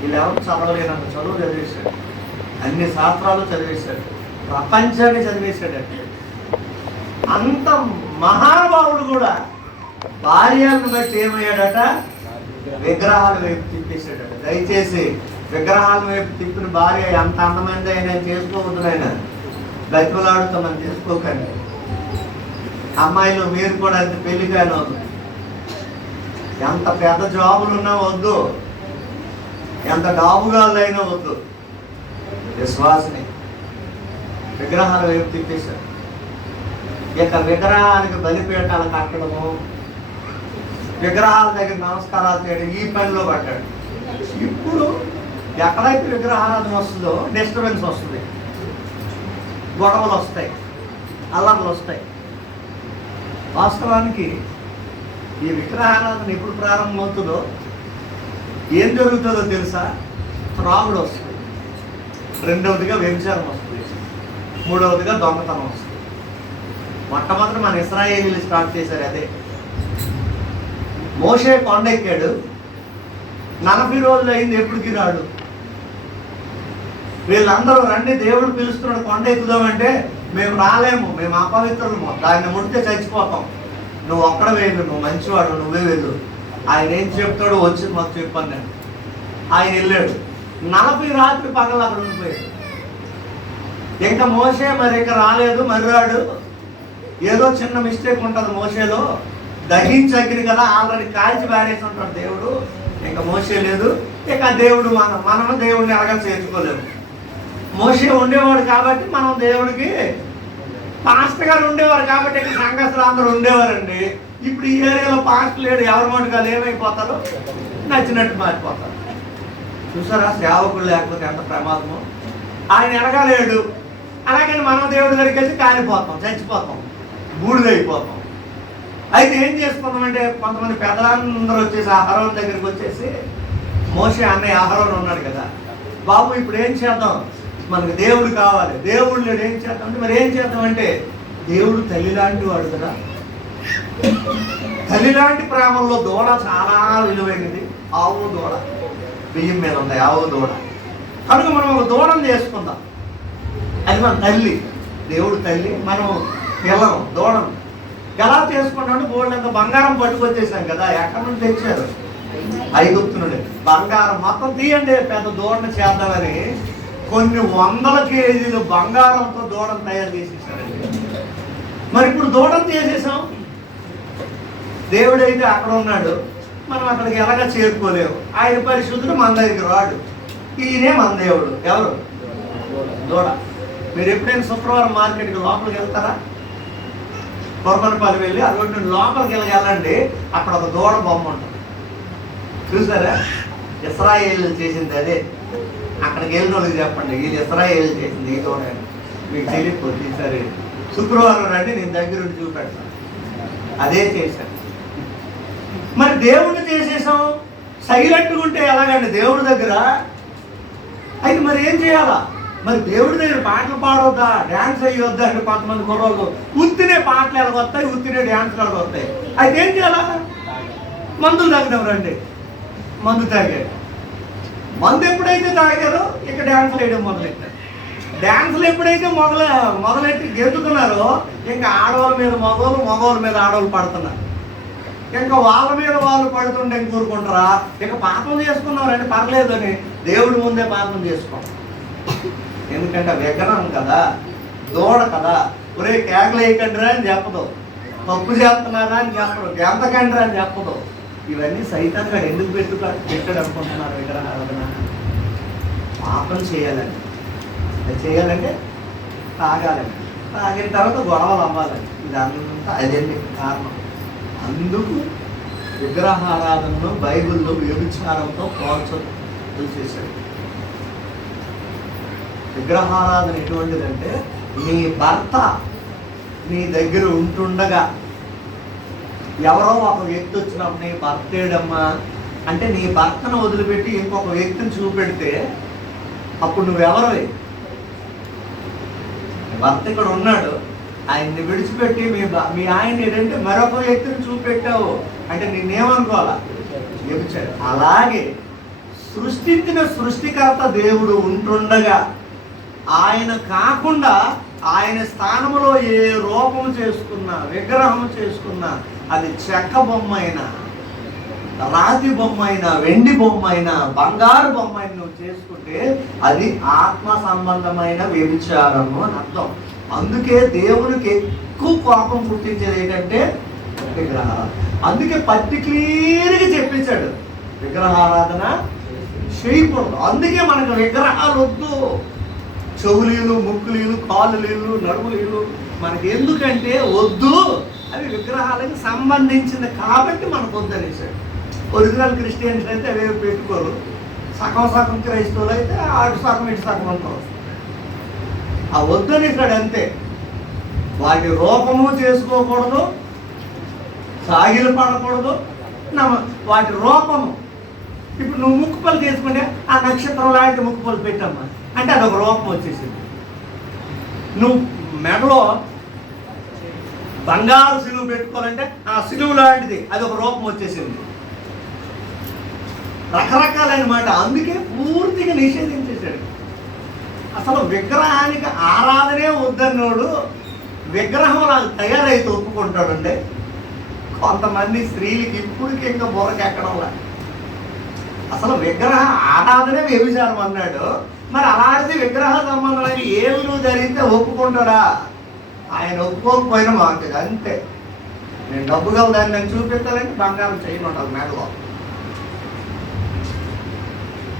వీళ్ళు ఎవరు చదవలేనంత చదువు చదివేశాడు. అన్ని శాస్త్రాలు చదివేశాడు. ప్రపంచాన్ని చదివేశాడండి. అంత మహానుభావుడు కూడా భార్యలను బట్టి ఏమయ్యాడట, విగ్రహాల వైపు తిప్పేశాడట. దయచేసి విగ్రహాల వైపు తిప్పిన భార్య ఎంత అందమైంది అయినా చేసుకోవద్దు. ఆయన బతిమలాడుతూ మనం చేసుకోకండి. అమ్మాయిలు మీరు కూడా అంత పెళ్లిగానే వద్దు. ఎంత పెద్ద జాబులు ఉన్నా వద్దు, ఎంత డాబుగాళ్ళు అయినా వద్దు. విశ్వాసని విగ్రహాల వైపు తిప్పేశాడు. ఇక విగ్రహానికి బలిపీఠాలు కట్టడము, విగ్రహాల దగ్గర నమస్కారాలు చేయడం ఈ పనిలో పడ్డాడు. ఇప్పుడు ఎక్కడైతే విగ్రహారాధన వస్తుందో డిస్టర్బెన్స్ వస్తుంది, గొడవలు వస్తాయి, అల్లర్లు వస్తాయి. వాస్తవానికి ఈ విగ్రహారాధన ఎప్పుడు ప్రారంభమవుతుందో ఏం జరుగుతుందో తెలుసా? త్రాగుడు వస్తుంది, రెండవదిగా వ్యభిచారం వస్తుంది, మూడవదిగా దొంగతనం వస్తుంది. మొట్టమొదటి మన ఇశ్రాయేలీలు స్టార్ట్ చేశారు అదే. మోషే కొండెక్కాడు, 40 రోజులు అయింది, ఎప్పటికి రాడు. వీళ్ళందరూ రండి దేవుడు పిలుస్తున్నాడు కొండ ఎక్కుదామంటే మేము రాలేము, మేము అపవిత్రులము, దాన్ని ముడితే చచ్చిపోతాం, నువ్వు ఒక్కడ వెళ్ళు, నువ్వు మంచివాడు, నువ్వే వెళ్ళు. ఆయన ఏం చెప్తాడో వచ్చి మాకు చెప్పాను నేను. ఆయన వెళ్ళాడు, 40 రాత్రి పగలు అక్కడ ఉండిపోయాడు. ఇంకా మోషే మరి ఇంకా రాలేదు, మరి రాడు. ఏదో చిన్న మిస్టేక్ ఉంటుంది మోషేలో, దహించగిరి కదా ఆల్రెడీ కాల్చి పారేసి ఉంటాడు దేవుడు. ఇంకా మోషే లేదు, ఇక దేవుడు మనము దేవుడిని ఎలాగ చేర్చుకోలేము. మోషే ఉండేవాడు కాబట్టి మనం దేవుడికి, పాస్టర్ గారు ఉండేవారు కాబట్టి ఇక్కడ సంఘస్థులు అందరూ ఉండేవారండి. ఇప్పుడు ఈ ఏరియాలో పాస్టర్ లేడు, ఎవరి మటుకాలు ఏమైపోతారో నచ్చినట్టు మారిపోతారు. చూసారా సేవకులు లేకపోతే ఎంత ప్రమాదమో. ఆయన ఎనగలేడు, అలాగని మనం దేవుడి దగ్గరికి వెళ్ళి కాలిపోతాం, చచ్చిపోతాం, బూడిదైపోతాం. అయితే ఏం చేసుకుందామంటే కొంతమంది పెద్దలందరూ వచ్చేసి అహరోన్ దగ్గరికి వచ్చేసి, మోషే అన్నయ్య అహరోన్ ఉన్నాడు కదా, బాబు ఇప్పుడు ఏం చేద్దాం, మనకు దేవుడు కావాలి, దేవుడు లేడు, ఏం చేద్దాం అంటే మరి ఏం చేద్దామంటే దేవుడు తల్లి లాంటి వాడు కదా. తల్లి లాంటి ప్రేమల్లో దూడ చాలా విలువైనది. ఆవు దూడ బియ్యం మీద ఉంది, ఆవు దూడ. కనుక మనం ఒక దూడను చేసుకుందాం, అది మన తల్లి, దేవుడు తల్లి, మనం పిల్లలు దూడను. ఎలా చేసుకుంటామంటే బోల్డంత బంగారం పట్టుకొచ్చేసాం కదా, ఎక్కడి నుంచి తెచ్చారు? ఐగుప్తు నుండి. బంగారం మొత్తం తీయండి, పెద్ద దూడను చేద్దామని కొన్ని 100 కేజీలు బంగారంతో దూడను తయారు చేసేసారండి. మరి ఇప్పుడు దూడను చేసేసాం, దేవుడైతే అక్కడ ఉన్నాడు, మనం అక్కడికి ఎలాగా చేరుకోలేము. ఆయన పరిశుద్ధుడు మన దగ్గరికి రాడు, ఈయనే మన దేవుడు. ఎవరు? దూడ. మీరు ఎప్పుడైనా శుక్రవారం మార్కెట్కి లోపలికి వెళ్తారా? కొరమనపల్లి వెళ్ళి అటువంటి లోపలికి వెళ్ళండి, అక్కడ ఒక దూడ బొమ్మ ఉంటుంది, చూసారా? ఇశ్రాయేలు చేసింది అదే. అక్కడికి వెళ్ళిన వాళ్ళకి చెప్పండి, ఇది ఇశ్రాయేలు చేసింది ఈ దూడ, మీకు తెలియకపోతే సరే శుక్రవారం రండి, నేను దగ్గరుండి చూపెడతాను. అదే చేశాను. మరి దేవుడిని చేసేసాం, సైలెంట్గా ఉంటే ఎలాగండి దేవుడి దగ్గర? అయితే మరి ఏం చేయాలా? మరి దేవుడి దగ్గర పాటలు పాడవద్దా, డ్యాన్స్ అయ్యొద్దా అంటే కొంతమంది కుర్రోళ్ళు ఉత్తినే పాటలు ఎలాగొస్తాయి, ఉత్తినే డ్యాన్స్లు ఎలాగొస్తాయి. అయితే ఏం చేయాలా? మందులు తాగినాం రండి, మందు తాగారు. మందు ఎప్పుడైతే తాగారో ఇక డ్యాన్సులు వేయడం మొదలెట్టారు. డ్యాన్సులు ఎప్పుడైతే మొదలెట్టి గెంతుకున్నారో ఇంకా ఆడవాళ్ళ మీద మగవాళ్ళు, మగవాళ్ళ మీద ఆడవాళ్ళు పడుతున్నారు. ఇంకా వాళ్ళ మీద వాళ్ళు పడుతుంటే కూరుకుంటారా? ఇక పాపం చేసుకున్నారంటే పర్లేదు అని దేవుడి ముందే పాపం చేసుకోండి. ఎందుకంటే విగ్రహం కదా, దూడ కదా. ఒరే కేకలు వేయకండిరా అని చెప్పదు, తప్పు చేస్తున్నారా అని చెప్పదు, గెంతకండిరా అని చెప్పదు. ఇవన్నీ సైతాన్ గారు ఎందుకు పెట్టాడు అనుకుంటున్నారు విగ్రహారాధన? పాపం చేయాలని, అది చేయాలంటే తాగాలని, తాగిన తర్వాత గొడవలు అవ్వాలని, ఇదంతా అదండి కారణం. అందుకు విగ్రహారాధనను బైబిల్లో వ్యభిచారంతో పోల్చలు చేశాడు. విగ్రహారాధన ఎటువంటిదంటే, నీ భర్త నీ దగ్గర ఉంటుండగా ఎవరో ఒక వ్యక్తి వచ్చినప్పుడు నీ భర్త ఏడమ్మా అంటే నీ భర్తను వదిలిపెట్టి ఇంకొక వ్యక్తిని చూపెడితే అప్పుడు నువ్వెవరవి? భర్త ఇక్కడ ఉన్నాడు, ఆయన్ని విడిచిపెట్టి మీ ఆయన ఏంటంటే మరొక వ్యక్తిని చూపెట్టావు అంటే నిన్నేమనుకోవాలా? వ్యభిచారి. అలాగే సృష్టించిన సృష్టికర్త దేవుడు ఉంటుండగా ఆయన కాకుండా ఆయన స్థానంలో ఏ రూపం చేసుకున్నా, విగ్రహం చేసుకున్నా, అది చెక్క బొమ్మ అయినా, రాతి బొమ్మ అయినా, వెండి బొమ్మ అయినా, బంగారు బొమ్మ అయినా నువ్వు చేసుకుంటే అది ఆత్మ సంబంధమైన వ్యభిచారము అని అర్థం. అందుకే దేవునికి ఎక్కువ కోపం పుట్టించేది ఏంటంటే విగ్రహారాధన. అందుకే పర్టిక్యులర్గా చెప్పించాడు విగ్రహారాధన చేయకూడదు. అందుకే మనకు విగ్రహాలు వద్దు. చెవులీలు, ముక్కులీలు, కాలులీలు, నడుములీలు మనకి ఎందుకంటే వద్దు, అవి విగ్రహాలకు సంబంధించింది కాబట్టి మనకు వద్దనేసాడు. ఒరిజినల్ క్రిస్టియన్స్ అయితే అవి పెట్టుకోరు, సగం సగం క్రైస్తవులు అయితే ఆడు సగం ఇటు సగం అంటారు. ఆ వద్దనేసాడు అంతే. వాటి రూపము చేసుకోకూడదు, సాగిలు పడకూడదు. వాటి రూపము ఇప్పుడు నువ్వు ముక్కుపల్లి చేసుకుంటే ఆ నక్షత్రం లాంటి ముక్కుపల్లి పెట్టమ్మా అంటే అదొక రూపం వచ్చేసింది. నువ్వు మెడలో బంగారు సిలువు పెట్టుకోవాలంటే ఆ సిలువు లాంటిది అదొక రూపం వచ్చేసింది. రకరకాలైన మాట. అందుకే పూర్తిగా నిషేధించేశాడు. అసలు విగ్రహానికి ఆరాధనే వద్దన్నోడు విగ్రహం నాకు తయారైతే ఒప్పుకుంటాడండి. కొంతమంది స్త్రీలకి ఇప్పటికి ఇంకా బుర్రకెక్కడంలా అసలు విగ్రహ ఆరాధనే వ్యభిచారం అన్నాడు. మరి అలాంటిది విగ్రహ సంబంధమైన ఏ విలువ జరిగితే ఒప్పుకుంటాడా? ఆయన ఒప్పుకోకపోయినా బాగుంటుంది అంతే. నేను డబ్బు గల దాన్ని నేను చూపించాలంటే బంగారం చేయను ఉంటుంది మేడలో.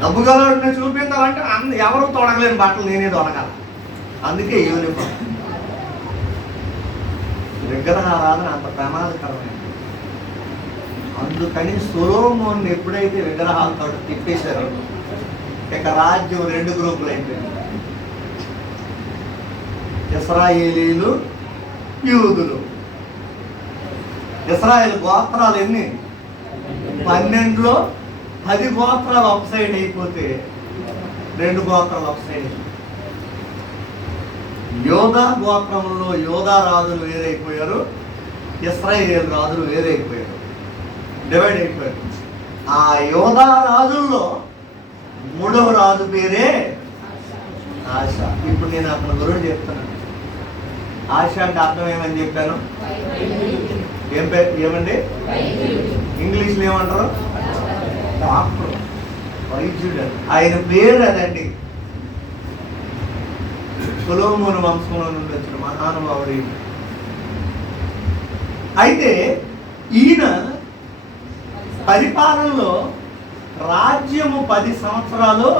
డబ్బు గలవాడు నేను చూపించాలంటే ఎవరు తొడగలేని బట్టలు నేనే తొడగాలి. అందుకే యూనిఫామ్. విగ్రహారాధన అంత ప్రమాదకరమైనది. అందుకని సొలొమోను ఎప్పుడైతే విగ్రహాలతో తిప్పేశారో ఇక రాజ్యం రెండు గ్రూపులు అయిపోయింది. ఇశ్రాయేలీలు, యూదులు. ఇశ్రాయేల్ గోత్రాలు ఎన్ని? 12లో 10 గోత్రాలు అప్ సైడ్ అయిపోతే 2 గోత్రాలు అప్ సైడ్ అయిపోయి యోధా గోత్రంలో యోధా రాజులు వేరైపోయారు, ఇశ్రాయేల్ రాజులు వేరైపోయారు, డివైడ్ అయిపోయారు. ఆ యోధా రాజుల్లో 3వ రాజు పేరే ఆశ. ఇప్పుడు నేను అతని గురించి చెప్తున్నాను. ఆశ అంటే అర్థం ఏమని చెప్పాను? ఏం పేరు? ఏమండి ఇంగ్లీష్లో ఏమంటారు? డాక్టర్, వైద్యుడు. ఆయన పేరు అదండి. సొలొమోను వంశంలో నుండి వచ్చిన మహానుభావుడు. అయితే ఈయన పరిపాలనలో రాజ్యము 10 సంవత్సరాలు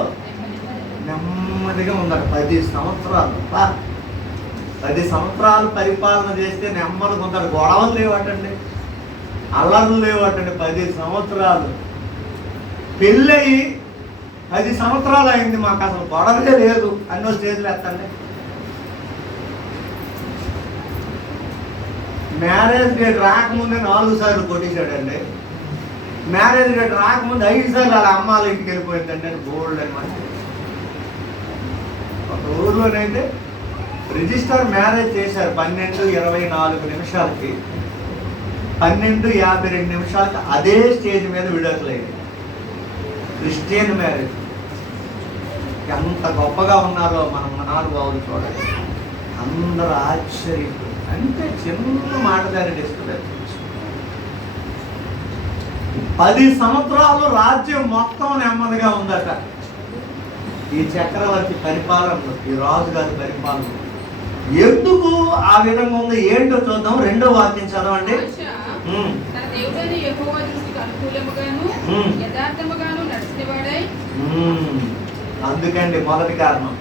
నెమ్మదిగా ఉందట. 10 సంవత్సరాలు 10 సంవత్సరాలు పరిపాలన చేస్తే నెమ్మదిగా ఉందట. గొడవలు లేవటండి, అల్లర్లు లేవటండి. 10 సంవత్సరాలు పెళ్ళయి 10 సంవత్సరాలు అయింది, మాకు అసలు గొడవలే లేదు అన్నో చేతులు ఎత్తండి. మ్యారేజ్ డేట్ రాకముందే 4 సార్లు కొట్టేశాడండి. మ్యారేజ్ డేట్ రాకముందు 5 సార్లు వాళ్ళ అమ్మాళ్ళ ఇంటికి వెళ్ళిపోయిందండి. గోల్డ్ అనమాట. ఒక ఊర్లోనైతే రిజిస్టర్ మ్యారేజ్ చేశారు 12:24 నిమిషాలకి. 12:52 నిమిషాలకి అదే స్టేజ్ మీద విడాకులైంది. Christian marriage. ఎంత గొప్పగా ఉన్నారో మన మహానుభావులు చూడండి. అందరూ ఆశ్చర్యం. అంటే చిన్న మాటగానే డిస్కస్. 10 సంవత్సరాలు రాజ్యం మొత్తం నెమ్మదిగా ఉందట. ఈ చక్రవర్తి పరిపాలనలో, ఈ రాజుగారి పరిపాలనలో ఎందుకు ఆ విధంగా ఉంది ఏంటో చూద్దాం. 2వ వాక్యం చదవండి. అందుకండి మొదటి కారణం.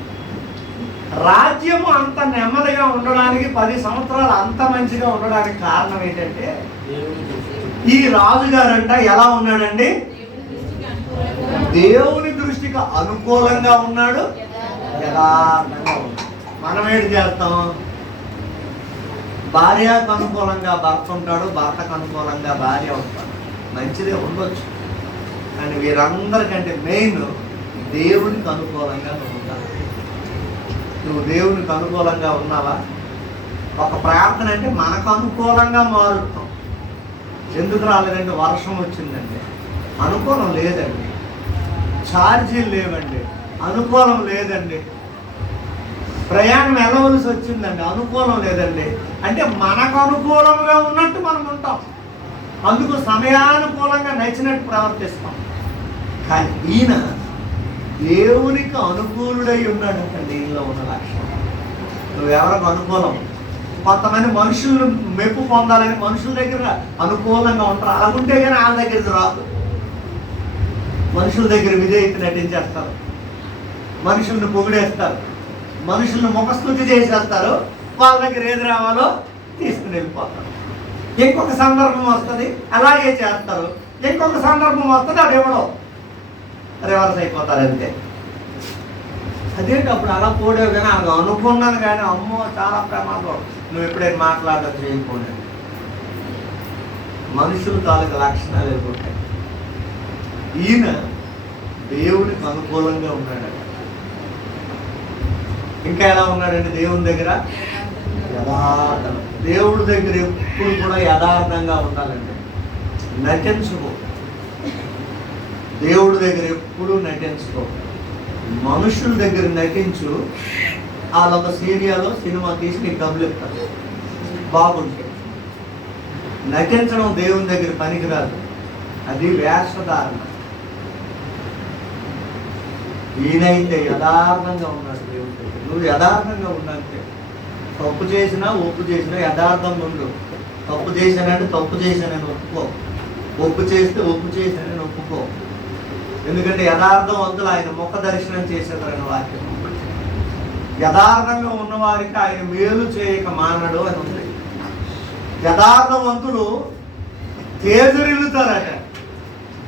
రాజ్యము అంత నెమ్మదిగా ఉండడానికి 10 సంవత్సరాలు అంత మంచిగా ఉండడానికి కారణం ఏంటంటే ఈ రాజుగారంట ఎలా ఉన్నాడండి? దేవుని దృష్టికి అనుకూలంగా ఉన్నాడు, యథార్థంగా ఉన్నాడు. మనం ఏంటి చేస్తాం? భార్యకు అనుకూలంగా భర్త ఉంటాడు, భర్తకు అనుకూలంగా భార్య ఉంటాడు. మంచిదే ఉండొచ్చు, కానీ వీరందరికంటే మెయిన్ దేవునికి అనుకూలంగా నువ్వు ఉండాలి. నువ్వు దేవునికి అనుకూలంగా ఉన్నావా? ఒక ప్రార్థన అంటే మనకు అనుకూలంగా మారుతాం. ఎందుకు రాలేదండి? వర్షం వచ్చిందండి, అనుకూలం లేదండి. ఛార్జీలు లేవండి, అనుకూలం లేదండి. ప్రయాణం వెళ్ళవలసి వచ్చిందండి, అనుకూలం లేదండి. అంటే మనకు అనుకూలంగా ఉన్నట్టు మనం ఉంటాం, అందుకు సమయానుకూలంగా నచ్చినట్టు ప్రవర్తిస్తాం. కానీ ఈయన దేవునికి అనుకూలుడై ఉన్నాడంటే ఈయనలో ఉన్న లక్షణం. నువ్వెవరికి అనుకూలం? కొంతమంది మనుషులు మెప్పు పొందాలని మనుషుల దగ్గర అనుకూలంగా ఉంటారు, అలా ఉంటే కానీ వాళ్ళ దగ్గరికి రాదు. మనుషుల దగ్గర విధేయత నటించేస్తారు, మనుషుల్ని పొగిడేస్తారు, మనుషుల్ని ముఖస్తుతి చేసేస్తారు, వాళ్ళ దగ్గర ఏది రావాలో తీసుకుని వెళ్ళిపోతారు. ఇంకొక సందర్భం వస్తుంది, అలాగే చేస్తారు. ఇంకొక సందర్భం వస్తుంది, అది ఇవ్వడం రివర్స్ అయిపోతారు అంతే. అదేంటి అప్పుడు అలా పోడేవు కానీ అది అనుకున్నాను కానీ అమ్మో చాలా ప్రమాదం. నువ్వు ఎప్పుడైనా మాట్లాడడం చేయకపోతే మనుషులు తాలూకు లక్షణాలు ఎదుర్కొంటాయి. ఈయన దేవునికి అనుకూలంగా ఉన్నాడట. ఇంకా ఎలా ఉన్నాడండి? దేవుని దగ్గర యథార్థం. దేవుడి దగ్గర ఎప్పుడు కూడా యథార్థంగా ఉండాలండి, నటించుకో. దేవుడి దగ్గర ఎప్పుడు నటించుకో. మనుషుల దగ్గర నటించు, వాళ్ళొక సీరియాలో సినిమా తీసి నీకు డబ్బులు ఇస్తారు బాగుంటే. నటించడం దేవుని దగ్గర పనికిరాదు, అది వేషధారణ. ఈయనైతే యథార్థంగా ఉన్నాడు దేవుని దగ్గర. నువ్వు యథార్థంగా ఉన్నంతే. తప్పు చేసినా ఒప్పు చేసినా యథార్థంగా ఉండు. తప్పు చేశానంటే తప్పు చేశానని ఒప్పుకో, ఒప్పు చేస్తే ఒప్పు చేశానని ఒప్పుకో. ఎందుకంటే యథార్థవంతులు ఆయన ముఖ దర్శనం చేసేదారని వాక్యం. యథార్థంగా ఉన్నవారికి ఆయన మేలు చేయక మానడు అని ఉంది. యథార్థవంతులు తేజరిల్లుతారట,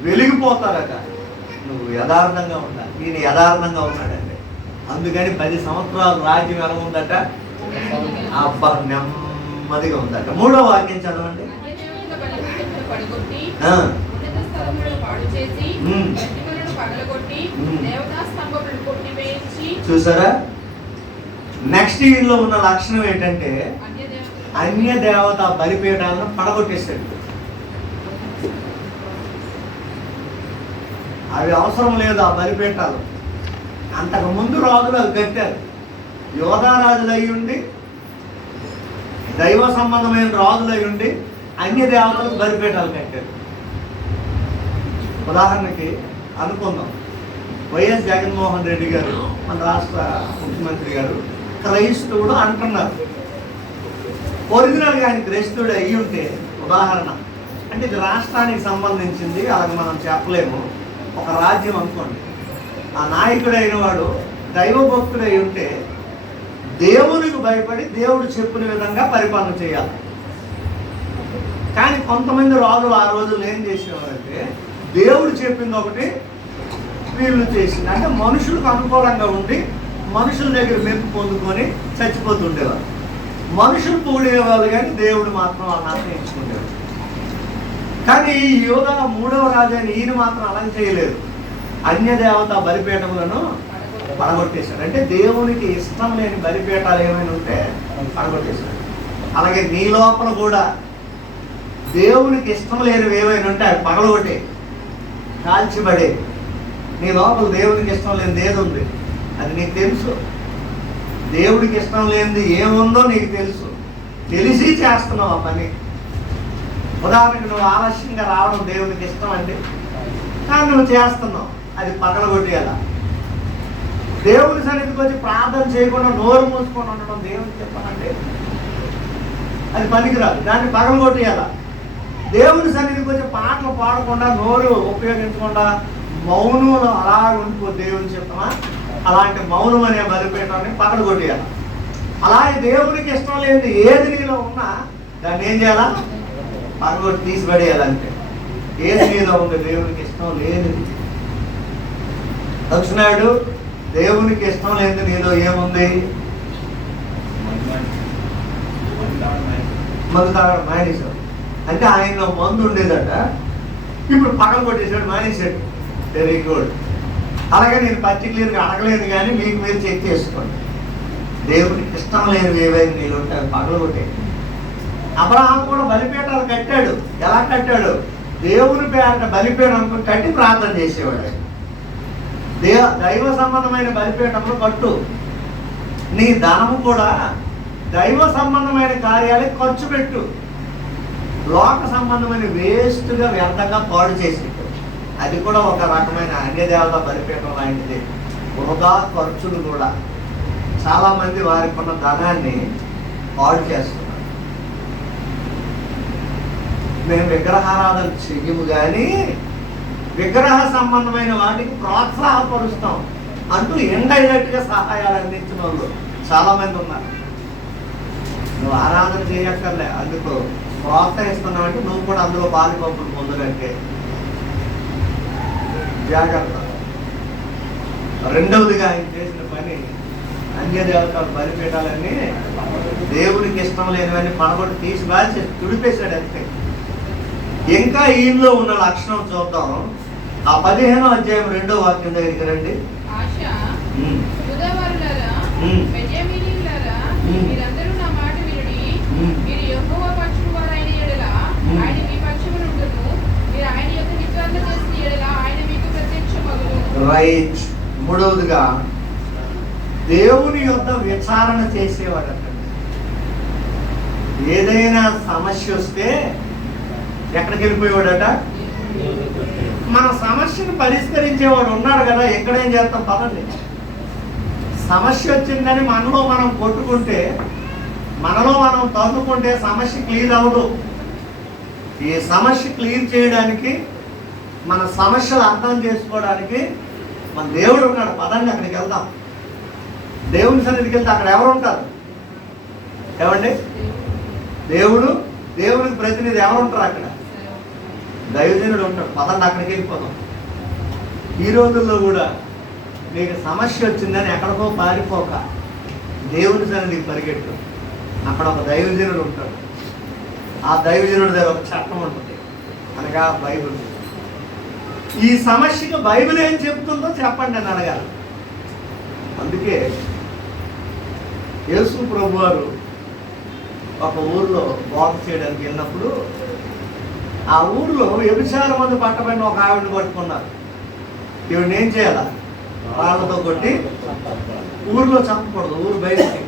వెలిగిపోతారట. నువ్వు యథార్థంగా ఉండాలి. ఈయన యథార్థంగా ఉన్నాడండి, అందుకని 10 సంవత్సరాలు రాజ్యం ఎలా ఉందట? అబ్బా నెమ్మదిగా ఉందట. 3వ వాక్యం చదవండి. చూసారా? నెక్స్ట్ ఈయనలో ఉన్న లక్షణం ఏంటంటే అన్య దేవత బలిపీఠాలను పడగొట్టేశాడు. అవి అవసరం లేదు ఆ బలిపీఠాలు. అంతకు ముందు రాజులు అవి కట్టారు. యోధా రాజులు అయి ఉండి, దైవ సంబంధమైన రాజులు అయి ఉండి అన్య దేవతలకు బలిపీఠాలు కట్టారు. ఉదాహరణకి అనుకుందాం, వైఎస్ జగన్మోహన్ రెడ్డి గారు మన రాష్ట్ర ముఖ్యమంత్రి గారు క్రైస్తవుడు అంటున్నారు. ఒరిజినల్గా ఆయన క్రైస్తవుడు అయ్యి ఉంటే, ఉదాహరణ అంటే ఇది రాష్ట్రానికి సంబంధించింది, అలాగే మనం చెప్పలేము. ఒక రాజ్యం అనుకోండి, ఆ నాయకుడు అయిన వాడు దైవభక్తుడు అయి ఉంటే దేవునికి భయపడి దేవుడు చెప్పిన విధంగా పరిపాలన చేయాలి. కానీ కొంతమంది రాజులు ఆ రోజులు ఏం చేసేవారంటే దేవుడు చెప్పింది ఒకటి, వీళ్ళు చేసింది. అంటే మనుషులకు అనుకూలంగా ఉండి మనుషుల దగ్గర మెప్పు పొందుకొని చచ్చిపోతుండేవారు. మనుషులు పొగిడేవాళ్ళు కానీ దేవుడు మాత్రం వాళ్ళని ఆశ్రయించుకుండేవారు. కానీ ఈ యోధ 3వ రాజు అయిన ఈయన మాత్రం అలా చేయలేదు. అన్య దేవత బలిపీఠములను పడగొట్టేశాడు. అంటే దేవునికి ఇష్టం లేని బలిపీఠాలు ఏమైనా ఉంటే పడగొట్టేశాడు. అలాగే నీ లోపల కూడా దేవునికి ఇష్టం లేనివి ఏమైనా ఉంటే అవి పగలగొట్టే, కాల్చిబడే. నీ లోపల దేవునికి ఇష్టం లేనిది ఏది ఉంది అది నీకు తెలుసు. దేవుడికి ఇష్టం లేనిది ఏముందో నీకు తెలుసు, తెలిసి చేస్తున్నావు ఆ పని. ఉదాహరణకు నువ్వు ఆలస్యంగా రావడం దేవునికి ఇష్టం అండి, కానీ నువ్వు చేస్తున్నావు, అది పగలగొట్టేయాలా. దేవుని సన్నిధికి వచ్చి ప్రార్థన చేయకుండా నోరు మూసుకొని ఉండడం దేవునికి చెప్పాలంటే అది పనికిరాదు, దాన్ని పగలగొట్టేయాలా. దేవుని సన్నిధికి వచ్చి పాటలు పాడకుండా నోరు ఉపయోగించకుండా మౌనంలో అలా ఉండిపో దేవుని చెప్పమా, అలాంటి మౌనం అనే బలిపీఠాన్ని పక్కన కొట్టేయాలి. అలాగే దేవునికి ఇష్టం లేనిది ఏది నీలో ఉన్నా దాన్ని ఏం చేయాలా? పక్కన తీసిపడేయాలంటే. ఏది నీలో ఉంది దేవునికి ఇష్టం లేనిది? దక్షిణాయుడు దేవునికి ఇష్టం లేనిది నీలో ఏముంది? మందు తాగడం మానేశాడు. అంటే ఆయనలో మందు ఉండేదట, ఇప్పుడు పక్కన కొట్టేశాడు, మానేశాడు. Very good. అలాగే నేను పర్టికులర్గా అడగలేదు, కానీ మీకు మీరు చెక్ చేసుకోండి. దేవునికి ఇష్టం లేనివి ఏవైనా నీళ్ళు ఉంటాయి పగలు కొట్టే. అబ్రహాం కూడా బలిపీఠాలు కట్టాడు. ఎలా కట్టాడు? దేవుని పేరట బలిపీఠం కట్టి ప్రార్థన చేసేవాడు. దైవ సంబంధమైన బలిపీఠంలో కట్టు. నీ ధనము కూడా దైవ సంబంధమైన కార్యాలే ఖర్చు పెట్టు. లోక సంబంధమైన వేస్ట్గా వ్యర్థంగా పాడు చేసి, అది కూడా ఒక రకమైన అన్యదేవత బలిపీఠం లాంటిది. వృధా ఖర్చులు కూడా. చాలామంది వారికి ఉన్న ధనాన్ని పాడు చేస్తున్నారు. మేము విగ్రహారాధన చెయ్యము, కానీ విగ్రహ సంబంధమైన వాటికి ప్రోత్సాహపరుస్తాం అంటూ ఇండైరెక్ట్గా సహాయాలు అందించిన వాళ్ళు చాలామంది ఉన్నారు. నువ్వు ఆరాధన చేయక్కర్లే, అందుకు ప్రోత్సహిస్తున్నావు అంటే నువ్వు కూడా అందులో పాలుపంపులు పొందగట్టే. జాగ్రత్త. రెండవదిగా ఆయన చేసిన పని, అన్య దేవతలు బలిపీఠాలన్నీ దేవునికి ఇష్టం లేనివన్నీ పడగొట్టి తీసి బాల్చి తుడిపేశాడు అంతే. ఇంకా ఈయనలో ఉన్న లక్షణం చూద్దాం. ఆ 15వ అధ్యాయం 2వ వాక్యం దగ్గరికి రండి. మీరందరూ నా మాట వినుడి. మీరు యెహోవా పక్షము వారైన యెడల ఆయన మీ పక్షమున ఉండును. మీరు ఆయన యొక్క నిత్యార్థన చేసిన యెడల ఆయన మీకు ప్రత్యక్షమగును. రైట్. మూడవదిగా దేవుని యొక్క విచారణ చేసేవాడట. ఏదైనా సమస్య వస్తే ఎక్కడికి వెళ్ళిపోయేవాడట? మన సమస్యను పరిష్కరించేవాడు ఉన్నాడు కదా. ఎక్కడేం చేస్తాం? పదండి. సమస్య వచ్చిందని మనలో మనం కొట్టుకుంటే, మనలో మనం తన్నుకుంటే సమస్య క్లియర్ అవ్వదు. ఈ సమస్య క్లియర్ చేయడానికి, మన సమస్యలు అర్థం చేసుకోవడానికి మన దేవుడు ఉన్నాడు. పదండి అక్కడికి వెళ్దాం. దేవుని సన్నిధికి వెళ్తే అక్కడ ఎవరు ఉంటారు? ఏమండి? దేవునికి ప్రతినిధి ఎవరు ఉంటారు అక్కడ? దైవజనుడు ఉంటాడు. పదండి అక్కడికి వెళ్ళిపోదాం. ఈ రోజుల్లో కూడా నీకు సమస్య వచ్చిందని ఎక్కడికో పారిపోక దేవుని సన్నిధికి పరిగెట్టు. అక్కడ ఒక దైవజనుడు ఉంటాడు. ఆ దైవజనుడి దగ్గర ఒక చట్టం ఉంటుంది, అనగా బైబిల్. ఈ సమస్యకు బైబిల్ ఏం చెప్తుందో చెప్పండి అని అడగాలి. అందుకే యేసు ప్రభు వారు ఒక ఊర్లో బోధ చేయడానికి వెళ్ళినప్పుడు, ఆ ఊర్లో వ్యభిచారం మందు పట్టబడిన ఒక ఆవిడని పట్టుకున్నారు. ఈవిడని ఏం చేయాలా? రాళ్ళతో కొట్టి ఊర్లో చంపకూడదు, ఊరు బయటికి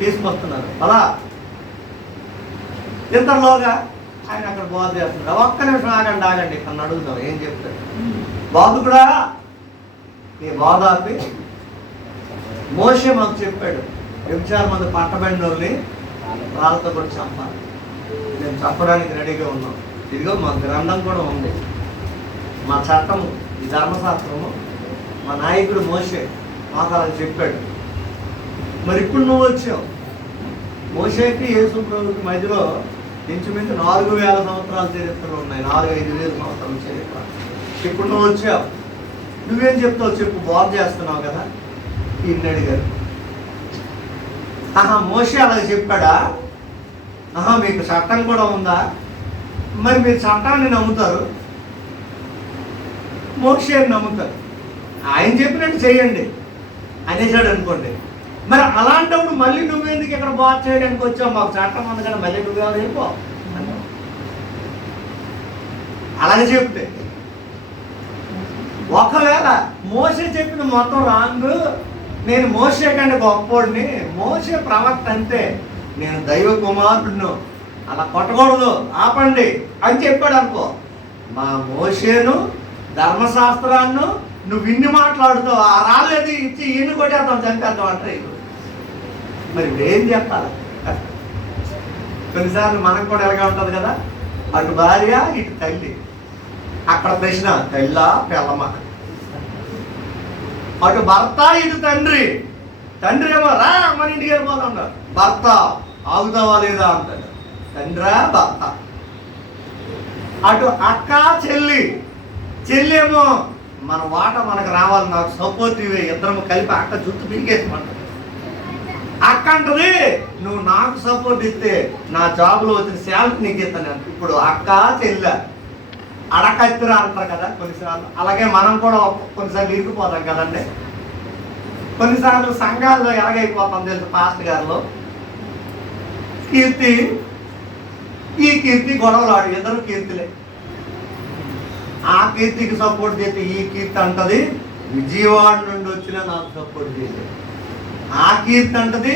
తీసుకొస్తున్నారు. అలా ఇంతలోగా ఆయన అక్కడ బోధ చేస్తున్నారు. ఒక్క నిమిషం ఆగండి ఇక్కడ అడుగుతాం. ఏం చెప్తాడు? బాధకుడా, నీ బోధ ఆపి, మోషే మాకు చెప్పాడు వ్యభిచారం మందు పట్టబడిన వాళ్ళని రాళ్ళతో కూడా చంపాలి. మేము చెప్పడానికి రెడీగా ఉన్నాం. ఇదిగో మా గ్రంథం కూడా ఉంది, మా చట్టము, ఈ ధర్మశాస్త్రము, మా నాయకుడు మోషే మాకు అలా చెప్పాడు. మరి ఇప్పుడు నువ్వు వచ్చావు. మోషేకి యేసు ప్రభుకి మధ్యలో ఇంచుమించు 4000 సంవత్సరాల చరిత్రలు ఉన్నాయి. 4-5,000 సంవత్సరాల చరిత్ర. ఇప్పుడు నువ్వు వచ్చావు, నువ్వేం చెప్తావు చెప్పు? బోధ చేస్తున్నావు కదా. ఈయన్ని అడిగారు. మోషే అలాగే చెప్పాడా? మీకు చట్టం కూడా ఉందా? మరి మీరు చట్టాన్ని నమ్ముతారు, మోషేని నమ్ముతారు. ఆయన చెప్పినట్టు చేయండి అనేసాడు అనుకోండి. మరి అలాంటప్పుడు మళ్ళీ నువ్వెందుకు ఇక్కడ బోధ చేయడానికి వచ్చావు? మాకు చట్టం ఉంది కదా, మళ్ళీ నువ్వు కావాలి వెళ్ళిపో. అలాగే చెప్తే, ఒకవేళ మోషే చెప్పిన మొత్తం రాంగ్, నేను మోషే కంటే గొప్పోడిని, మోషే ప్రవక్త అంతే, నేను దైవ కుమారుడును, అలా కొట్టకూడదు, ఆపండి అని చెప్పాడు అనుకో. మా మోషేను ధర్మశాస్త్రాన్ని నువ్వు ఇన్ని మాట్లాడుతావు, ఆ రాలేదు ఇచ్చి ఈయన్ని కొట్టేద్దాం, చంపేద్దాం అంటే మరి ఏం చెప్పాలి? కొన్నిసార్లు మనకు కూడా ఎలాగా ఉంటుంది కదా, అటు భార్య ఇటు తల్లి. అక్కడ ప్రశ్న, తెల్లా పెళ్ళమా? అటు భర్త ఇటు తండ్రి. తండ్రి ఏమో రా మన ఇంటికి వెళ్ళిపోతా ఉంటారు, భర్త ఆగుతావా లేదా అంటాడు. తండ్రా భర్త. అటు అక్క చెల్లి, చెల్లి ఏమో మన వాట మనకు రావాలి, నాకు సపోర్టివ్, ఇద్దరం కలిపి అక్క జుట్టు పీకేసమంటారు. అక్క అంటది నువ్వు నాకు సపోర్ట్ ఇస్తే నా జాబ్లో వచ్చిన శాలరీ నీకు ఇస్తాను. ఇప్పుడు అక్క చెల్లె అడకత్తిరా అంటారు కదా కొన్నిసార్లు. అలాగే మనం కూడా కొన్నిసార్లు ఇరికిపోతాం కదండి. కొన్నిసార్లు సంఘాల్లో ఎలాగైపోతాం తెలుసు. పాస్టర్ గారిలో కీర్తి, ఈ కీర్తి గొడవలు ఆడు, ఇద్దరు కీర్తిలే. ఆ కీర్తికి సపోర్ట్ చేస్తే ఈ కీర్తి అంటది విజయవాడ నుండి వచ్చినా నాకు సపోర్ట్ చేసేది. ఆ కీర్తి అంటది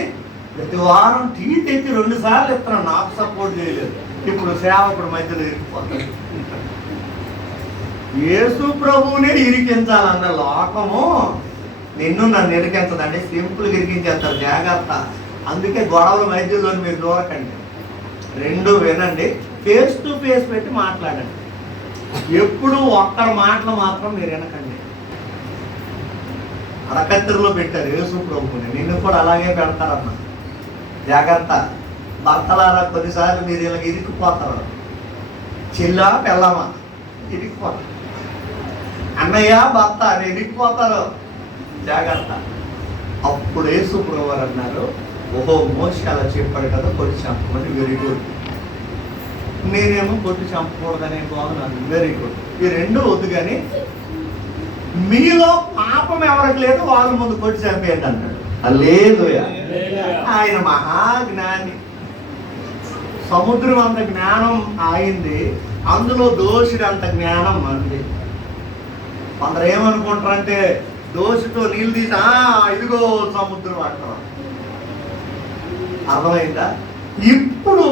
ప్రతి వారం టీ తెచ్చి 2 సార్లు ఇస్తున్నాను, నాకు సపోర్ట్ చేయలేదు. ఇప్పుడు సేవకుడు మధ్యలో ఇరికిపోతాడు. యేసు ప్రభువునే ఇరికించాలన్న లోకము నిన్ను నన్ను ఇరికించదండి, సింపుల్గా ఇరికించేస్తారు. జాగ్రత్త. అందుకే గొడవల మధ్యలో మీరు దూరకండి, 2 వినండి, ఫేస్ టు ఫేస్ పెట్టి మాట్లాడండి. ఎప్పుడు ఒక్కరి మాటలు మాత్రం మీరు వినకండి. అడకత్తిరిలో పెట్టారు యేసు ప్రభువుని, నిన్ను కూడా అలాగే పెడతారన్న. జాగ్రత్త. భర్తలారా కొన్నిసార్లు మీరు ఇలా ఇరికిపోతారు. చిల్లా పెళ్ళమా ఇరికిపోతారు, అన్నయ్య భర్త నేను ఇరికిపోతారు. జాగ్రత్త. అప్పుడు యేసు ప్రభువు అన్నారు, ఓహో మోషే అలా చెప్పాడు కదా కొట్టి చంపమని. Very good. నేనేమో కొట్టి చంపకూడదనే బాగున్నాను. Very good. ఈ 2 వద్దు, కానీ మీలో పాపం ఎవరికి లేదు వాళ్ళ ముందు కొట్టి చంపేయండి అన్నాడు. హల్లెలూయా. ఆయన మహాజ్ఞాని. సముద్రం అంత జ్ఞానం ఆయింది, అందులో దోషుడు అంత జ్ఞానం మంది. కొందరు ఏమనుకుంటారంటే దోషితో నీళ్ళు తీసి ఇదిగో సముద్రం అంటారు. అర్థమైందా? ఇప్పుడు